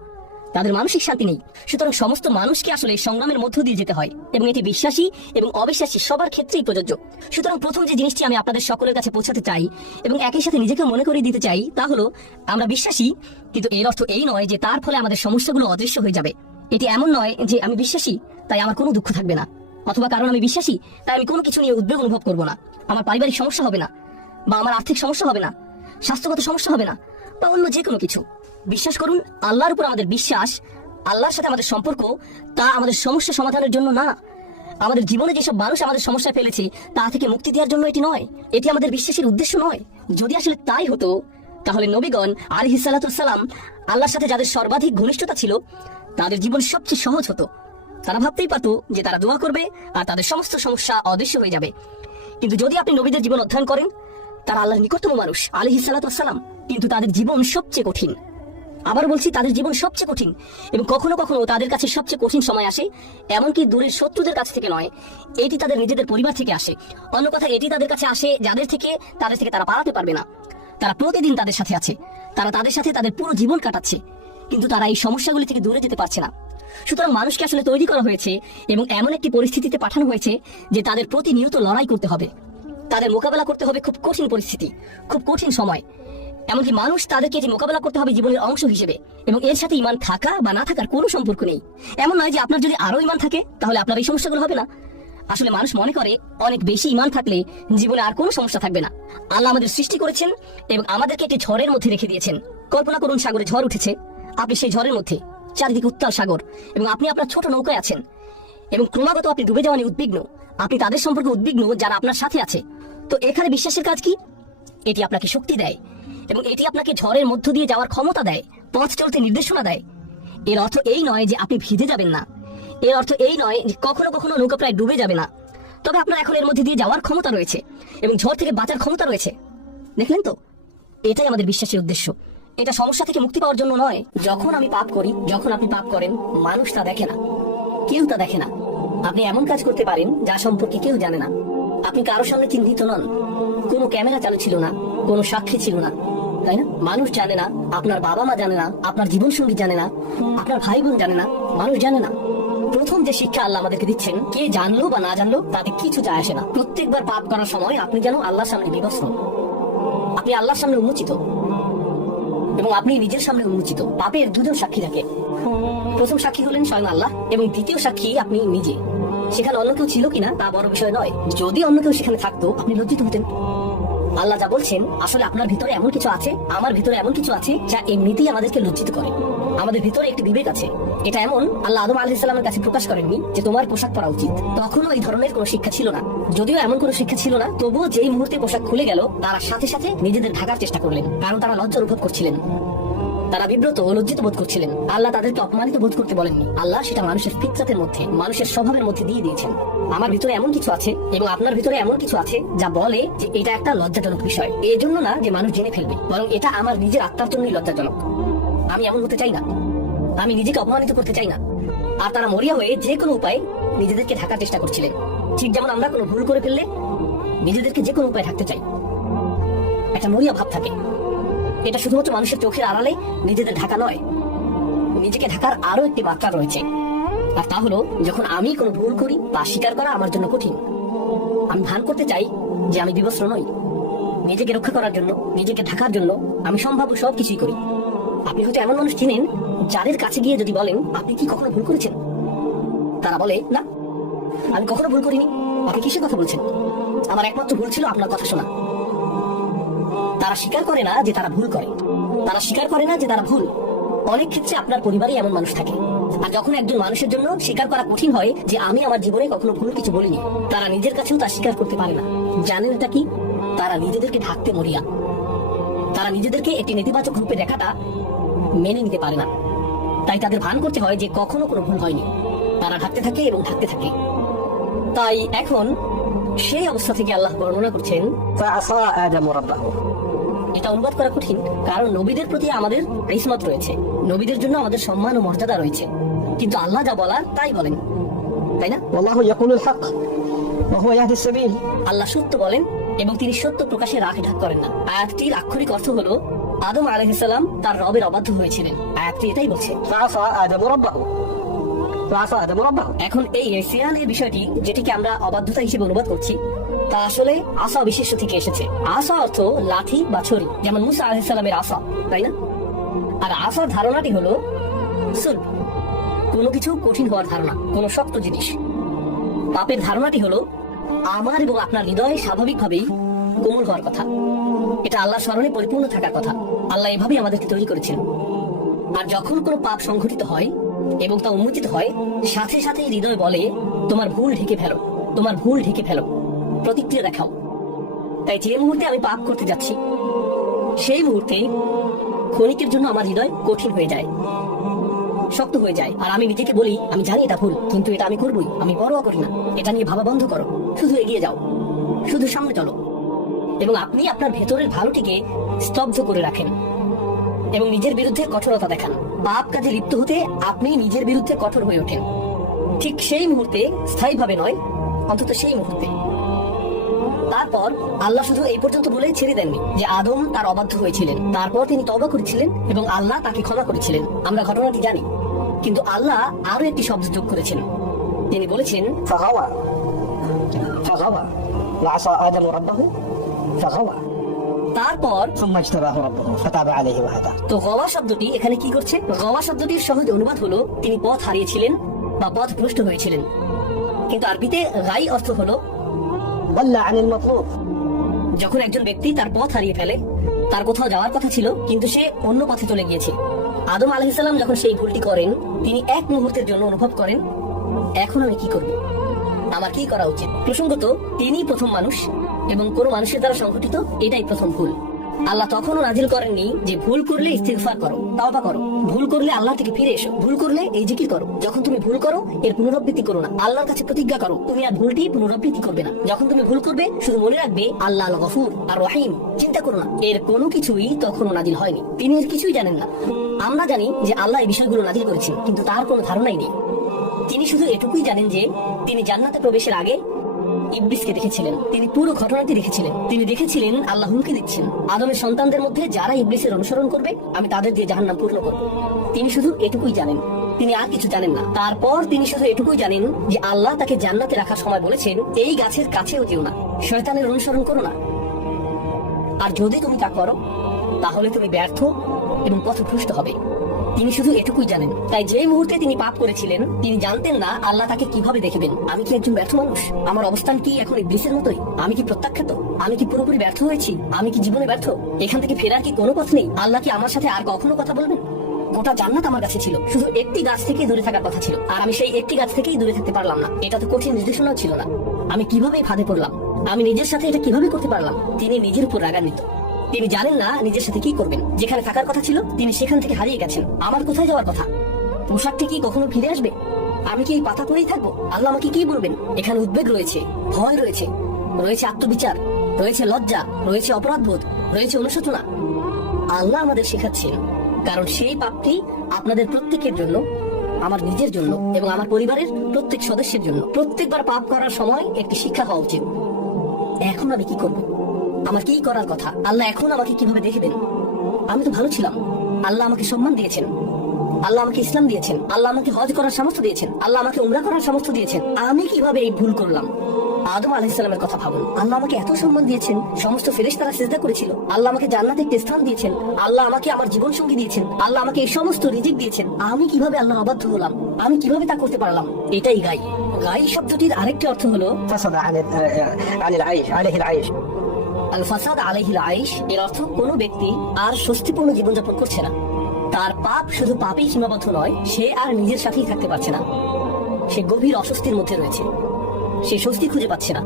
তাদের মানসিক শান্তি নেই। সুতরাং সমস্ত মানুষকে আসলে সংগ্রামের মধ্য দিয়ে যেতে হয় এবং এটি বিশ্বাসী এবং অবিশ্বাসী সবার ক্ষেত্রেই প্রযোজ্য। সুতরাং প্রথম যে জিনিসটি আমি আপনাদের সকলের কাছে পৌঁছাতে চাই এবং একই সাথে নিজেকে মনে করিয়ে দিতে চাই তা হলো আমরা বিশ্বাসী, কিন্তু এর অর্থ এই নয় যে তার ফলে আমাদের সমস্যাগুলো অদৃশ্য হয়ে যাবে। এটি এমন নয় যে আমি বিশ্বাসী তাই আমার কোনো দুঃখ থাকবে না, অথবা কারণ আমি বিশ্বাসী তাই আমি কোনো কিছু নিয়ে উদ্বেগ অনুভব করবো না, আমার পারিবারিক সমস্যা হবে না, বা আমার আর্থিক সমস্যা হবে না, স্বাস্থ্যগত সমস্যা হবে না, বা অন্য যে কোনো কিছু। বিশ্বাস করুন, আল্লাহর উপর আমাদের বিশ্বাস, আল্লাহর সাথে আমাদের সম্পর্ক, তা আমাদের সমস্যা সমাধানের জন্য না, আমাদের জীবনে যেসব মানুষ আমাদের সমস্যায় ফেলেছে তা থেকে মুক্তি দেওয়ার জন্য এটি নয়, এটি আমাদের বিশ্বাসের উদ্দেশ্য নয়। যদি আসলে তাই হতো তাহলে নবীগণ আলাইহিস সালাতু ওয়াস সালাম আল্লাহর সাথে যাদের সর্বাধিক ঘনিষ্ঠতা ছিল তাদের জীবন সবচেয়ে সহজ হতো। তারা ভাবতেই পারতো যে তারা দোয়া করবে আর তাদের সমস্ত সমস্যা অদৃশ্য হয়ে যাবে। কিন্তু যদি আপনি নবীদের জীবন অধ্যয়ন করেন, তারা আল্লাহর নিকটতম মানুষ আলাইহিস সালাতু ওয়াস সালাম, কিন্তু তাদের জীবন সবচেয়ে কঠিন। আবার বলছি, তাদের জীবন সবচেয়ে কঠিন এবং কখনো কখনো তাদের কাছে সবচেয়ে কঠিন সময় আসে এমনকি দূরের শত্রুদের কাছ থেকে নয়, এটি তাদের নিজেদের পরিবার থেকে আসে। অন্য কথা, এটি তাদের কাছে আসে যাদের থেকে তারা পালাতে পারবে না। তারা প্রতিদিন তাদের সাথে আছে, তারা তাদের সাথে তাদের পুরো জীবন কাটাচ্ছে, কিন্তু তারা এই সমস্যাগুলি থেকে দূরে যেতে পারছে না। সুতরাং মানুষকে আসলে তৈরি করা হয়েছে এবং এমন একটি পরিস্থিতিতে পাঠানো হয়েছে যে তাদের প্রতিনিয়ত লড়াই করতে হবে, তাদের মোকাবেলা করতে হবে খুব কঠিন পরিস্থিতি, খুব কঠিন সময়। এমনকি মানুষ তাদেরকে এটি মোকাবেলা করতে হবে জীবনের অংশ হিসেবে, এবং এর সাথে ইমান থাকা বা না থাকার কোনো সম্পর্ক নেই। এমন নয় যে আপনার যদি আরো ইমান থাকে তাহলে আপনার এই সমস্যাগুলো হবে না। আসলে মানুষ মনে করে অনেক বেশি ইমান থাকলে জীবনে আর কোনো সমস্যা থাকবে না। আল্লাহ আমাদের সৃষ্টি করেছেন এবং আমাদেরকে একটি ঝড়ের মধ্যে রেখে দিয়েছেন। কল্পনা করুন, সাগরে ঝড় উঠেছে, আপনি সেই ঝড়ের মধ্যে, চারিদিকে উত্তাল সাগর, এবং আপনি আপনার ছোট নৌকায় আছেন এবং ক্রমাগত আপনি ডুবে যাওয়া নিয়ে উদ্বিগ্ন। আপনি তাদের সম্পর্কে উদ্বিগ্ন যারা আপনার সাথে আছে। তো এখানে বিশ্বাসের কাজ কি? এটি আপনাকে শক্তি দেয় এবং এটি আপনাকে ঝড়ের মধ্য দিয়ে যাওয়ার ক্ষমতা দেয়, পথ চলতে নির্দেশনা দেয়। এর অর্থ এই নয় যে আপনি ভিজে যাবেন না, এর অর্থ এই নয় যে কখনো কখনো নৌকা প্রায় ডুবে যাবে না, তবে আপনার এখন এর মধ্যে দিয়ে যাওয়ার ক্ষমতা রয়েছে এবং ঝড় থেকে বাঁচার ক্ষমতা রয়েছে। দেখলেন তো, এটাই আমাদের বিশ্বাসের উদ্দেশ্য। এটা সমস্যা থেকে মুক্তি পাওয়ার জন্য নয়। যখন আমি পাপ করি, যখন আপনি পাপ করেন, মানুষ তা দেখে না, কেউ তা দেখে না। আপনি এমন কাজ করতে পারেন যা সম্পর্কে কেউ জানে না। আপনি কারোর সামনে চিহ্নিত নন, কোনো ক্যামেরা চালু ছিল না, কোনো সাক্ষী ছিল না, তাই না? মানুষ জানে না, আপনার বাবা মা জানে না, আপনার জীবন সঙ্গী জানে না, আপনার ভাই বোন জানে না, মানুষ জানে না। প্রথম যে শিক্ষা আল্লাহ আমাদেরকে দিচ্ছেন, কে জানলো বা না জানলো তাতে কিছু যায় আসে না। প্রত্যেকবার পাপ করার সময় আপনি যেন আল্লাহর সামনে বিবস্ত্র, আপনি আল্লাহর সামনে উন্মোচিত এবং আপনি নিজের সামনে উন্মোচিত। পাপের দুজন সাক্ষী থাকে। প্রথম সাক্ষী হলেন স্বয়ং আল্লাহ এবং দ্বিতীয় সাক্ষী আপনি নিজে। সেখানে অন্য কেউ ছিল কিনা তা বড় বিষয় নয়। যদি অন্য কেউ সেখানে থাকতো আপনি লজ্জিত হতেন। আল্লাহ যা বলছেন, আসলে আপনার ভিতরে এমন কিছু আছে, আমার ভিতরে এমন কিছু আছে যা এমনিতেই আমাদেরকে লজ্জিত করে। আমাদের ভিতরে একটি বিবেক আছে। এটা এমন, আল্লাহ আদম আলাইহিস সালামের কাছে প্রকাশ করেননি যে তোমার পোশাক পরা উচিত। তখনও এই ধরনের কোনো শিক্ষা ছিল না। যদিও এমন কোনো শিক্ষা ছিল না, তবুও যেই মুহূর্তে পোশাক খুলে গেল তারা সাথে সাথে নিজেদের ঢাকার চেষ্টা করলেন, কারণ তারা লজ্জা অনুভব করছিলেন, তারা বিব্রত ও লজ্জিত বোধ করছিলেন। আল্লাহ তাদেরকে অপমানিত বোধ করতে বলেননি। আল্লাহ সেটা মানুষের ফিতরাতের মধ্যে, মানুষের স্বভাবের মধ্যে দিয়ে দিয়েছেন। আমার ভিতরে এমন কিছু আছে এবং আপনার ভিতরে এমন কিছু আছে যা বলে যে এটা একটা লজ্জাজনক বিষয়। এই জন্য না যে মানুষ জেনে ফেলবে, বরং এটা আমার নিজের আত্মার জন্যই লজ্জাজনক। আমি এমন হতে চাই না, আমি নিজেকে অপমানিত করতে চাই না। আর তারা মরিয়া হয়ে যে কোনো উপায়ে নিজেদেরকে ঢাকার চেষ্টা করছিলেন। ঠিক যেমন আমরা কোনো ভুল করে ফেললে নিজেদেরকে যে কোনো উপায়ে ঢাকতে চাই, একটা মরিয়া ভাব থাকে। এটা শুধুমাত্র মানুষের চোখের আড়ালে নিজেদের ঢাকা নয়, নিজেকে ঢাকার আরো একটি মাত্রা রয়েছে। আর তা হলো, যখন আমি কোনো ভুল করি তা স্বীকার করা আমার জন্য কঠিন। আমি ভান করতে চাই যে আমি বিবস্ত্র নই। নিজেকে রক্ষা করার জন্য, নিজেকে ঢাকার জন্য আমি সম্ভাব্য সবকিছুই করি। আপনি হয়তো এমন মানুষ চিনেন যাদের কাছে গিয়ে যদি বলেন আপনি কি কখনো ভুল করেছেন, তারা বলে না, আমি কখনো ভুল করিনি। আপনি কিসের কথা বলছেন? আমার একমাত্র ভুল ছিল আপনার কথা শোনা। তারা স্বীকার করে না যে তারা ভুল করে, তারা স্বীকার করে না যে তারা ভুল। অনেক ক্ষেত্রে আপনার পরিবারে এমন মানুষ থাকে। আর যখন একজন মানুষের জন্য স্বীকার করা কঠিন হয় যে আমি আমার জীবনে কখনো ভুল কিছু বলিনি, তারা নিজের কাছেও তা স্বীকার করতে পারে না। জানেন এটা কি? তারা নিজেদেরকে ঢাকতে মরিয়া। তারা নিজেদেরকে একটি নেতিবাচক রূপে দেখাটা মেনে নিতে পারে না। তাই তাদের ভান করতে হয় যে কখনো কোনো ভুল হয়নি। তারা ঢাকতে থাকে এবং ঢাকতে থাকে। তাই এখন সেই অবস্থা থেকে আল্লাহ বর্ণনা করছেন, এটা অনুবাদ করা কঠিন, কারণ নবীদের প্রতি আমাদের ইসমাত রয়েছে, নবীদের জন্য আমাদের সম্মান ও মর্যাদা রয়েছে। কিন্তু আল্লাহ যা বলার তাই বলেন, তাই না? আল্লাহ সত্য বলেন এবং তিনি সত্য প্রকাশে রাগ ঢাক করেন না। আয়াতটির আক্ষরিক অর্থ হলো আদম আলাইহিস সালাম তার রবের অবাধ্য হয়েছিলেন। আয়াতটি এটাই বলছে। এখন এই ইসিয়ানের বিষয়টি, যেটিকে আমরা অবাধ্যতা হিসেবে অনুবাদ করছি, তা আসলে আসা বিশেষ্য থেকে এসেছে। আসা অর্থ লাঠি বা ছড়ি, যেমন মুসা আলাইহিস সালামের আসা, তাই না? আর আসার ধারণাটি হলো সুলভ, কোনো কিছু কঠিন হওয়ার ধারণা, কোনো শক্ত জিনিস। পাপের ধারণাটি হলো আমার এবং আপনার হৃদয় স্বাভাবিকভাবেই কোমল হওয়ার কথা। এটা আল্লাহর স্মরণে পরিপূর্ণ থাকার কথা। আল্লাহ এভাবেই আমাদেরকে তৈরি করেছেন। আর যখন কোনো পাপ সংঘটিত হয় এবং তা উন্মোচিত হয়, সাথে সাথে হৃদয় বলে তোমার ভুল ঢেকে ফেলো, তোমার ভুল ঢেকে ফেলো, প্রতিক্রিয়া দেখাও। তাই যে মুহূর্তে আমি পাপ করতে যাচ্ছি, সেই মুহূর্তে ক্ষণিকের জন্য আমার হৃদয় কঠিন হয়ে যায়, শক্ত হয়ে যায়। আর আমি নিজেকে বলি আমি জানি এটা ভুল, কিন্তু এটা আমি করবই, আমি পরোয়া করি না। এটা নিয়ে ভাবা বন্ধ করো, শুধু এগিয়ে যাও, শুধু সামনে চলো। এবং আপনি আপনার ভেতরের ভালোটিকে স্তব্ধ করে রাখেন এবং নিজের বিরুদ্ধে কঠোরতা দেখান। পাপ কাজে লিপ্ত হতে আপনি নিজের বিরুদ্ধে কঠোর হয়ে ওঠেন। ঠিক সেই মুহূর্তে, স্থায়ীভাবে নয়, অন্তত সেই মুহূর্তে। তারপর আল্লাহ শুধু এই পর্যন্ত বলে ছেড়ে দেননি যে আদম তার অবাধ্য হয়েছিলেন, তারপর তিনি তওবা করেছিলেন এবং আল্লাহ তাকে ক্ষমা করেছিলেন। আমরা ঘটনাটি জানি, কিন্তু আল্লাহ আরো একটি শব্দ যোগ করেছেন। তিনি বলেছেন তারপর তো গওয়া শব্দটি এখানে কি করছে? গওয়া শব্দটির সহজ অনুবাদ হলো তিনি পথ হারিয়েছিলেন বা পথ ভ্রষ্ট হয়েছিলেন। কিন্তু আরবিতে গাই অর্থ হলো যখন একজন ব্যক্তি তার পথ হারিয়ে ফেলে, তার কোথাও যাওয়ার কথা ছিল কিন্তু সে অন্য পথে চলে গিয়েছে। আদম আলাইহিস সালাম যখন সেই ভুলটি করেন, তিনি এক মুহূর্তের জন্য অনুভব করেন এখন আমি কি করব, আমার কি করা উচিত। প্রসঙ্গত তিনি প্রথম মানুষ এবং কোনো মানুষের দ্বারা সংঘটিত এটাই প্রথম ভুল। আল্লাহ তখনও নাজিল করেননি যে ভুল করলে ইস্তিগফার করো, তাওবা করো, ভুল করলে আল্লাহ থেকে ফিরে এসো, ভুল করলে এই জিকির করো। যখন তুমি ভুল করো এর পুনরাবৃত্তি করো না, আল্লাহর কাছে প্রতিজ্ঞা করো তুমি আর ভুলটি পুনরাবৃত্তি করবে না। যখন তুমি ভুল করবে শুধু মনে রাখবে আল্লাহ আল গফুর আর রহিম, চিন্তা করো না। এর কোনো কিছুই তখনও নাজিল হয়নি, তিনি এর কিছুই জানেন না। আমরা জানি যে আল্লাহ এই বিষয়গুলো নাজিল করেছেন, কিন্তু তার কোনো ধারণাই নেই। তিনি শুধু এটুকুই জানেন যে তিনি জান্নাতে প্রবেশের আগে ইবলিসকে দেখেছিলেন। তিনি পুরো ঘটনাটি দেখেছিলেন। তিনি দেখেছিলেন আল্লাহ হুমকি দিচ্ছেন, আদমের সন্তানদের মধ্যে যারা ইবলিসের অনুসরণ করবে আমি তাদের দিয়ে জাহান্নাম পূর্ণ করব। তিনি শুধু এটুকুই জানেন, তিনি আর কিছু জানেন না। তারপর তিনি শুধু এটুকুই জানেন যে আল্লাহ তাকে জান্নাতে রাখার সময় বলেছেন, এই গাছের কাছেও যেও না, শয়তানের অনুসরণ করো না। আর যদি তুমি তা করো তাহলে তুমি ব্যর্থ এবং পথভ্রষ্ট হবে। তিনি শুধু এটুকুই জানেন। তাই যে মুহূর্তে তিনি পাপ করেছিলেন তিনি জানতেন না আল্লাহ তাকে কিভাবে দেখবেন। আমি কি একজন ব্যর্থ মানুষ? আমার অবস্থান কি এখন ইবলিসের মতোই? আমি কি প্রত্যাখ্যাত? আমি কি পুরোপুরি ব্যর্থ হয়েছি? আমি কি জীবনে ব্যর্থ? এখান থেকে ফেরার কি কোনো পথ নেই? আল্লাহ কি আমার সাথে আর কখনো কথা বলবেন? গোটা জান্নাত আমার কাছে ছিল, শুধু একটি গাছ থেকে দূরে থাকার কথা ছিল, আর আমি সেই একটি গাছ থেকেই দূরে থাকতে পারলাম না। এটা তো কঠিন নির্দেশনাও ছিল না। আমি কিভাবে ফাঁদে পড়লাম? আমি নিজের সাথে এটা কিভাবে করতে পারলাম? তিনি নিজের উপর রাগান্বিত। তিনি জানেন না নিজের সাথে কি করবেন। যেখানে থাকার কথা ছিল তিনি সেখান থেকে হারিয়ে গেছেন। আমার কোথায় যাওয়ার কথা? পোশাকটি কি কখনো ফিরে আসবে? আমি কি এই পাতা পরেই থাকবো? আল্লাহ আমাকে কি বলবেন? এখানে উদ্বেগ রয়েছে, ভয় রয়েছে, রয়েছে আত্মবিচার, রয়েছে লজ্জা, রয়েছে অপরাধবোধ, রয়েছে অনুশোচনা। আল্লাহ আমাদের শেখাচ্ছেন, কারণ সেই পাপটি আপনাদের প্রত্যেকের জন্য, আমার নিজের জন্য এবং আমার পরিবারের প্রত্যেক সদস্যের জন্য। প্রত্যেকবার পাপ করার সময় একটি শিক্ষা হওয়া উচিত। এখন আমি কি করব? আমার কি করার কথা? আল্লাহ এখন আমাকে কিভাবে দেখবেন? আমি তো ভালো ছিলাম। আল্লাহ আমাকে সম্মান দিয়েছেন, আল্লাহ আমাকে ইসলাম দিয়েছেন, আল্লাহ আমাকে হজ করার সামর্থ্য দিয়েছেন, আল্লাহ আমাকে উমরা করার সামর্থ্য দিয়েছেন। আমি কিভাবে এই ভুল করলাম? আদম আলাইহিস সালামের কথা ভাবুন। আল্লাহ আমাকে এত সম্মান দিয়েছেন, সমস্ত ফেরেশতারা সিজদা করেছিল। আল্লাহ আমাকে জান্নাতে একটি স্থান দিয়েছেন, আল্লাহ আমাকে আমার জীবন সঙ্গী দিয়েছেন, আল্লাহ আমাকে এই সমস্ত রিজিক দিয়েছেন। আমি কিভাবে আল্লাহর অবাধ্য হলাম? আমি কিভাবে তা করতে পারলাম? এটাই গাই। গাই শব্দটির আরেকটি অর্থ হলো فسد عن العيش عليه العيش আল ফাসাদ আলাইহিল আইশ। এর অর্থ কোনো ব্যক্তি আর স্বস্তিপূর্ণ জীবনযাপন করছে না। তার পাপ শুধু পাপেই সীমাবদ্ধ নয়, সে আর নিজের সাথেই থাকতে পারছে না। সে গভীর অস্বস্তির মধ্যে রয়েছে, সে স্বস্তি খুঁজে পাচ্ছে না।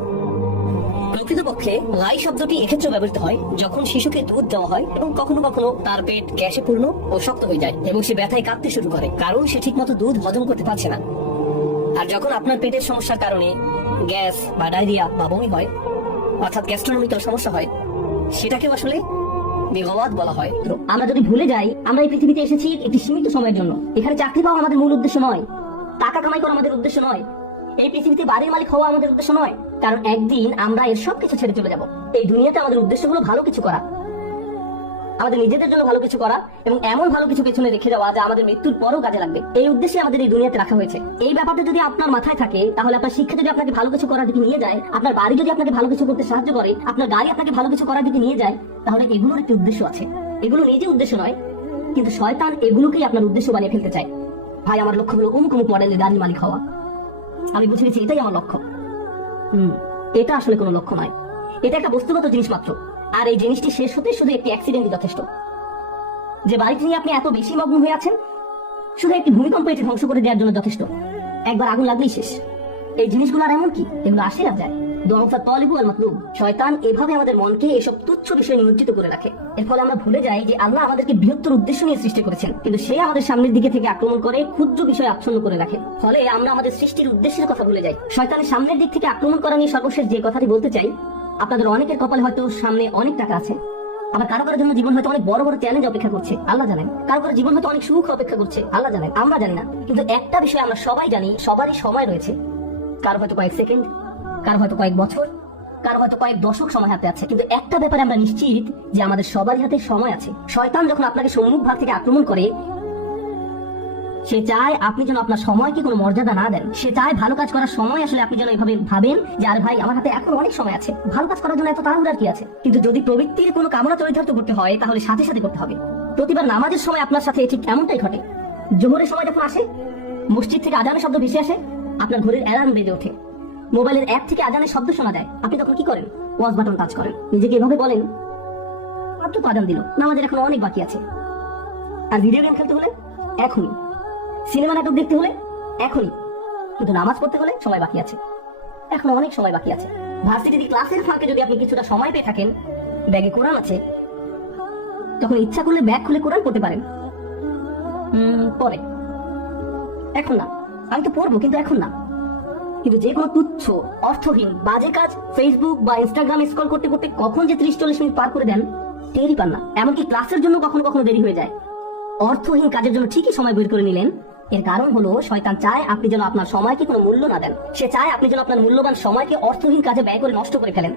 প্রকৃতপক্ষে গাই শব্দটি এক্ষেত্রে ব্যবহৃত হয় যখন শিশুকে দুধ দেওয়া হয় এবং কখনো কখনো তার পেট গ্যাসে পূর্ণ ও শক্ত হয়ে যায় এবং সে ব্যথায় কাঁদতে শুরু করে, কারণ সে ঠিকমতো দুধ হজম করতে পারছে না। আর যখন আপনার পেটের সমস্যার কারণে গ্যাস বা ডায়রিয়া বা বমি হয়, অর্থাৎ গ্যাস্ট্রোনমিক্যাল সমস্যা হয়, সেটাকেও আসলে বেগওয়াত বলা হয়। আমরা যদি ভুলে যাই আমরা এই পৃথিবীতে এসেছি একটি সীমিত সময়ের জন্য, এখানে চাকরি পাওয়া আমাদের মূল উদ্দেশ্য নয়, টাকা কামাই করা আমাদের উদ্দেশ্য নয়, এই পৃথিবীতে বাড়ির মালিক হওয়া আমাদের উদ্দেশ্য নয়, কারণ একদিন আমরা এর সবকিছু ছেড়ে চলে যাব। এই দুনিয়াতে আমাদের উদ্দেশ্য হলো ভালো কিছু করা, আমাদের নিজেদের জন্য ভালো কিছু করা এবং এমন ভালো কিছু পেছনে রেখে যাওয়া যা আমাদের মৃত্যুর পরও কাজে লাগবে। এই উদ্দেশ্যে আমাদের এই দুনিয়াতে রাখা হয়েছে। এই ব্যাপারটা যদি আপনার মাথায় থাকে তাহলে আপনার শিক্ষা যদি আপনাকে ভালো কিছু করার দিকে নিয়ে যায়, আপনার বাড়ি যদি আপনাকে ভালো কিছু করতে সাহায্য করে, আপনার গাড়ি আপনাকে ভালো কিছু করার দিকে নিয়ে যায়, তাহলে এগুলোর একটি উদ্দেশ্য আছে। এগুলো নিজে উদ্দেশ্য নয়, কিন্তু শয়তান এগুলোকেই আপনার উদ্দেশ্য বানিয়ে ফেলতে চায়। ভাই আমার লক্ষ্য হলো অমুক অমুক মডেলের গাড়ির মালিক হওয়া, আমি বুঝে গেছি এটাই আমার লক্ষ্য। এটা আসলে কোনো লক্ষ্য নয়, এটা একটা বস্তুগত জিনিস মাত্র। আর এই জিনিসটি শেষ হতে শুধু একটি অ্যাক্সিডেন্টই যথেষ্ট। যে বাড়িটি নিয়ে আপনি এত বেশি মগ্ন হয়ে আছেন, শুধু একটি ভূমিকম্প এটি ধ্বংস করে দেওয়ার জন্য যথেষ্ট। একবার আগুন লাগলেই শেষ। এই জিনিসগুলো আর এমন কি, এগুলো আসে আর যায়। শয়তান এভাবে আমাদের মনকে এসব তুচ্ছ বিষয়ে নিমজ্জিত করে রাখে। এর ফলে আমরা ভুলে যাই যে আল্লাহ আমাদেরকে বৃহত্তর উদ্দেশ্য নিয়ে সৃষ্টি করেছেন, কিন্তু সে আমাদের সামনের দিকে থেকে আক্রমণ করে ক্ষুদ্র বিষয় আচ্ছন্ন করে রাখে। ফলে আমরা আমাদের সৃষ্টির উদ্দেশ্যের কথা ভুলে যাই। শয়তানের সামনের দিক থেকে আক্রমণ করা নিয়ে সর্বশেষ যে কথাটি বলতে চাই, আপনাদের অনেকের কপালে হয়তো সামনে অনেক টাকা আছে, আবার কারো কারোর জন্য জীবন হয়তো অনেক বড় বড় চ্যালেঞ্জ অপেক্ষা করছে, আল্লাহ জানেন। কারো কারো জীবন হয়তো অনেক সুখ অপেক্ষা করছে, আল্লাহ জানেন, আমরা জানি না। কিন্তু একটা বিষয় আমরা সবাই জানি, সবারই সময় রয়েছে। কারো হয়তো কয়েক সেকেন্ড, কারো হয়তো কয়েক বছর, কারো হয়তো কয়েক দশক সময় হাতে আছে। কিন্তু একটা ব্যাপারে আমরা নিশ্চিত যে আমাদের সবারই হাতে সময় আছে। শয়তান যখন আপনাকে সম্মুখ ভাগ থেকে আক্রমণ করে, সে চায় আপনি যেন আপনার সময়কে কোনো মর্যাদা না দেন। সে চায় ভালো কাজ করার সময় আসলে আপনি যেন এভাবে ভাবেন যে আর ভাই আমার হাতে এখন অনেক সময় আছে, ভালো কাজ করার জন্য এত তাড়াহুড়ার কি আছে। কিন্তু যদি প্রবৃত্তির কোনো কামনা চরিতার্থ করতে হয় তাহলে সাথে সাথে করতে হবে। প্রতিবার নামাজের সময় আপনার সাথে ঠিক এমনটাই ঘটে। জোহরের সময় যখন আসে, মসজিদ থেকে আজানের শব্দ ভেসে আসে, আপনার ঘরের অ্যালার্ম বেজে ওঠে, মোবাইলের অ্যাপ থেকে আজানের শব্দ শোনা যায়, আপনি তখন কি করেন? ওয়াজ বাটন টাচ করেন। নিজেকে এভাবে বলেন, মাত্র তো আজান দিল, নামাজের এখন অনেক বাকি আছে। আর ভিডিও গেম খেলতে হলে এখনই, সিনেমা নাটক দেখতে হলে এখনই, কিন্তু নামাজ পড়তে হলে সময় বাকি আছে, এখন অনেক সময় বাকি আছে। ভার্সিটি ক্লাসের ফাঁকে যদি আপনি কিছুটা সময় পেয়ে থাকেন, ব্যাগে কোরআন আছে, তখন ইচ্ছা করলে ব্যাগ খুলে কোরআন পড়তে পারেন। পরে, এখন না, আমি তো পড়বো কিন্তু এখন না। কিন্তু যে কোনো তুচ্ছ অর্থহীন বাজে কাজ ফেসবুক বা ইনস্টাগ্রামে স্ক্রল করতে করতে কখন যে 30-40 মিনিট পার করে দেন টেরই পান না। এমনকি ক্লাসের জন্য কখনো কখনো দেরি হয়ে যায়। অর্থহীন কাজের জন্য ঠিকই সময় বের করে নিলেন, এর কারণ হলো শয়তান চায় আপনি যেন আপনার সময়কে কোনো মূল্য না দেন। সে চায় আপনি যেন আপনার মূল্যবান সময়কে অর্থহীন কাজে ব্যয় করে নষ্ট করে ফেলেন।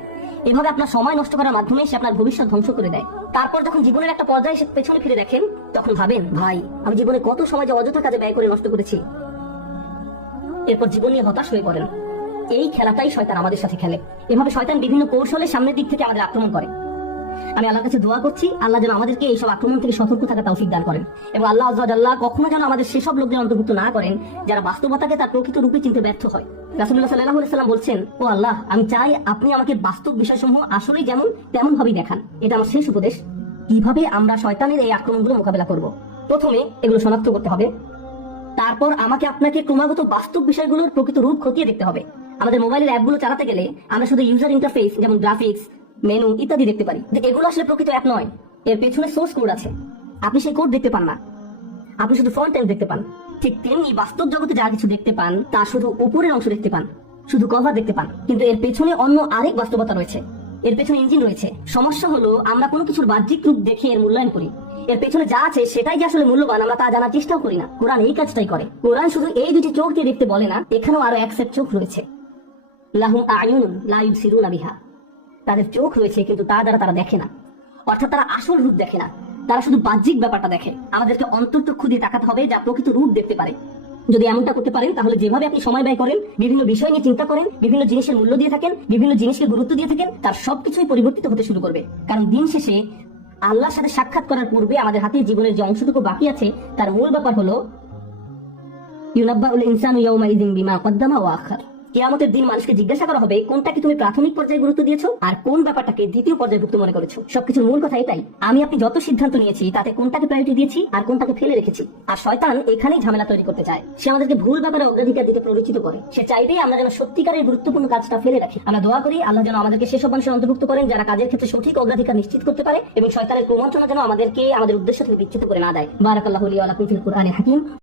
এভাবে আপনার সময় নষ্ট করার মাধ্যমে সে আপনার ভবিষ্যৎ ধ্বংস করে দেয়। তারপর যখন জীবনের একটা পর্যায়ে সে পেছনে ফিরে দেখেন, তখন ভাবেন, ভাই আমি জীবনে কত সময় যে অযথা কাজে ব্যয় করে নষ্ট করেছি। এরপর জীবন নিয়ে হতাশ হয়ে পড়েন। এই খেলাটাই শয়তান আমাদের সাথে খেলে। এভাবে শয়তান বিভিন্ন কৌশলে সামনের দিক থেকে আমাদের আক্রমণ করে। আমি আল্লাহর কাছে দোয়া করছি, আল্লাহ যেন আমাদেরকে এইসব আক্রমণ থেকে সতর্ক থাকা তৌফিক দান করেন, এবং আল্লাহ আযজা ওয়া জাল্লা কখনো যেন আমাদের সেসব লোকদের অন্তর্ভুক্ত না করেন যারা বাস্তবতাকে তার প্রকৃত রূপে চিনতে ব্যর্থ হয়। রাসূলুল্লাহ সাল্লাল্লাহু আলাইহি ওয়াসাল্লাম বলছেন, ও আল্লাহ, আমি চাই আপনি আমাকে বাস্তব বিষয়সমূহ আসলেই যেমন তেমন ভাবেই দেখান। এটা আমার শেষ উপদেশ। কিভাবে আমরা শয়তানের এই আক্রমণগুলো মোকাবেলা করব? প্রথমে এগুলো শনাক্ত করতে হবে। তারপর আমাকে আপনাকে ক্রমাগত বাস্তব বিষয়গুলোর প্রকৃত রূপ খতিয়ে দেখতে হবে। আমাদের মোবাইলের অ্যাপগুলো চালাতে গেলে আমরা শুধু ইউজার ইন্টারফেস যেমন গ্রাফিক্স, মেনু ইত্যাদি দেখতে পারি, এগুলো আসলে প্রকৃত অ্যাপ নয়। এর পেছনে সোর্স কোড আছে, আপনি সেই কোড দেখতে পান না, আপনি শুধু ফ্রন্ট এন্ড দেখতে পান। ঠিক তেমনি বাস্তব জগতে যা কিছু দেখতে পান তা শুধু উপরের অংশ দেখতে পান, শুধু কভার দেখতে পান, কিন্তু এর পেছনে অন্য আরেক বাস্তবতা রয়েছে। এর পেছনে ইঞ্জিন রয়েছে। সমস্যা হলো আমরা কোনো কিছুর বাহ্যিক রূপ দেখে এর মূল্যায়ন করি। এর পেছনে যা আছে সেটাই যে আসলে মূল্যবান আমরা তা জানার চেষ্টাও করি না। কোরআন এই কাজটাই করে। কোরআন শুধু এই দুটি চোখ দিয়ে দেখতে বলে না, এখানেও আরো এক সেট চোখ রয়েছে। লাহুম আ'য়ুনুন লা ইউবসিরুনা বিহা, তাদের চোখ রয়েছে কিন্তু তা দ্বারা তারা দেখে না, অর্থাৎ তারা আসল রূপ দেখে না, তারা শুধু বাহ্যিক ব্যাপারটা দেখে। আমাদেরকে অন্তর্চক্ষু দিয়ে তাকাতে হবে যা প্রকৃত রূপ দেখতে পারে। যদি এমনটা করতে পারেন তাহলে যেভাবে আপনি সময় ব্যয় করেন, বিভিন্ন বিষয় নিয়ে চিন্তা করেন, বিভিন্ন জিনিসের মূল্য দিয়ে থাকেন, বিভিন্ন জিনিসকে গুরুত্ব দিয়ে থাকেন, তার সবকিছুই পরিবর্তিত হতে শুরু করবে। কারণ দিন শেষে আল্লাহর সাথে সাক্ষাৎ করার পূর্বে আমাদের হাতে জীবনের যে অংশটুকু বাকি আছে তার মূল ব্যাপার হলো ইউনাব্বাউল ইনসানু ইয়াওমাইযিন বিমা কদ্দামা ওয়া আখার। কিয়ামতের দিন মানুষকে জিজ্ঞাসা করা হবে কোনটাকে তুমি প্রাথমিক পর্যায়ে গুরুত্ব দিয়েছো আর কোন ব্যাপারটাকে দ্বিতীয় পর্যায়ভুক্ত মনে করেছো। সবকিছুর মূল কথা এটাই, আমি আপনি যত সিদ্ধান্ত নিয়েছি তাতে কোনটাকে প্রায়োরিটি দিয়েছি আর কোনটাকে ফেলে রেখেছি। আর শয়তান এখানেই ঝামেলা তৈরি করতে চায়। সে আমাদেরকে ভুল ব্যাপারে অগ্রাধিকার দিতে প্ররোচিত করে। সে চাইবে আমরা যেন সত্যিকারের গুরুত্বপূর্ণ কাজটা ফেলে রাখি। আমরা দোয়া করি আল্লাহ যেন আমাদেরকে সেসব মানুষের অন্তর্ভুক্ত করেন যারা কাজের ক্ষেত্রে সঠিক অগ্রাধিকার নিশ্চিত করতে পারে, এবং শয়তানের কুমন্ত্রণা যেন আমাদেরকে আমাদের উদ্দেশ্য থেকে বিচ্যুত করে না দেয়। বারাকাল্লাহু লি ওয়া লাকুম ফিল কুরআনিল হাকীম।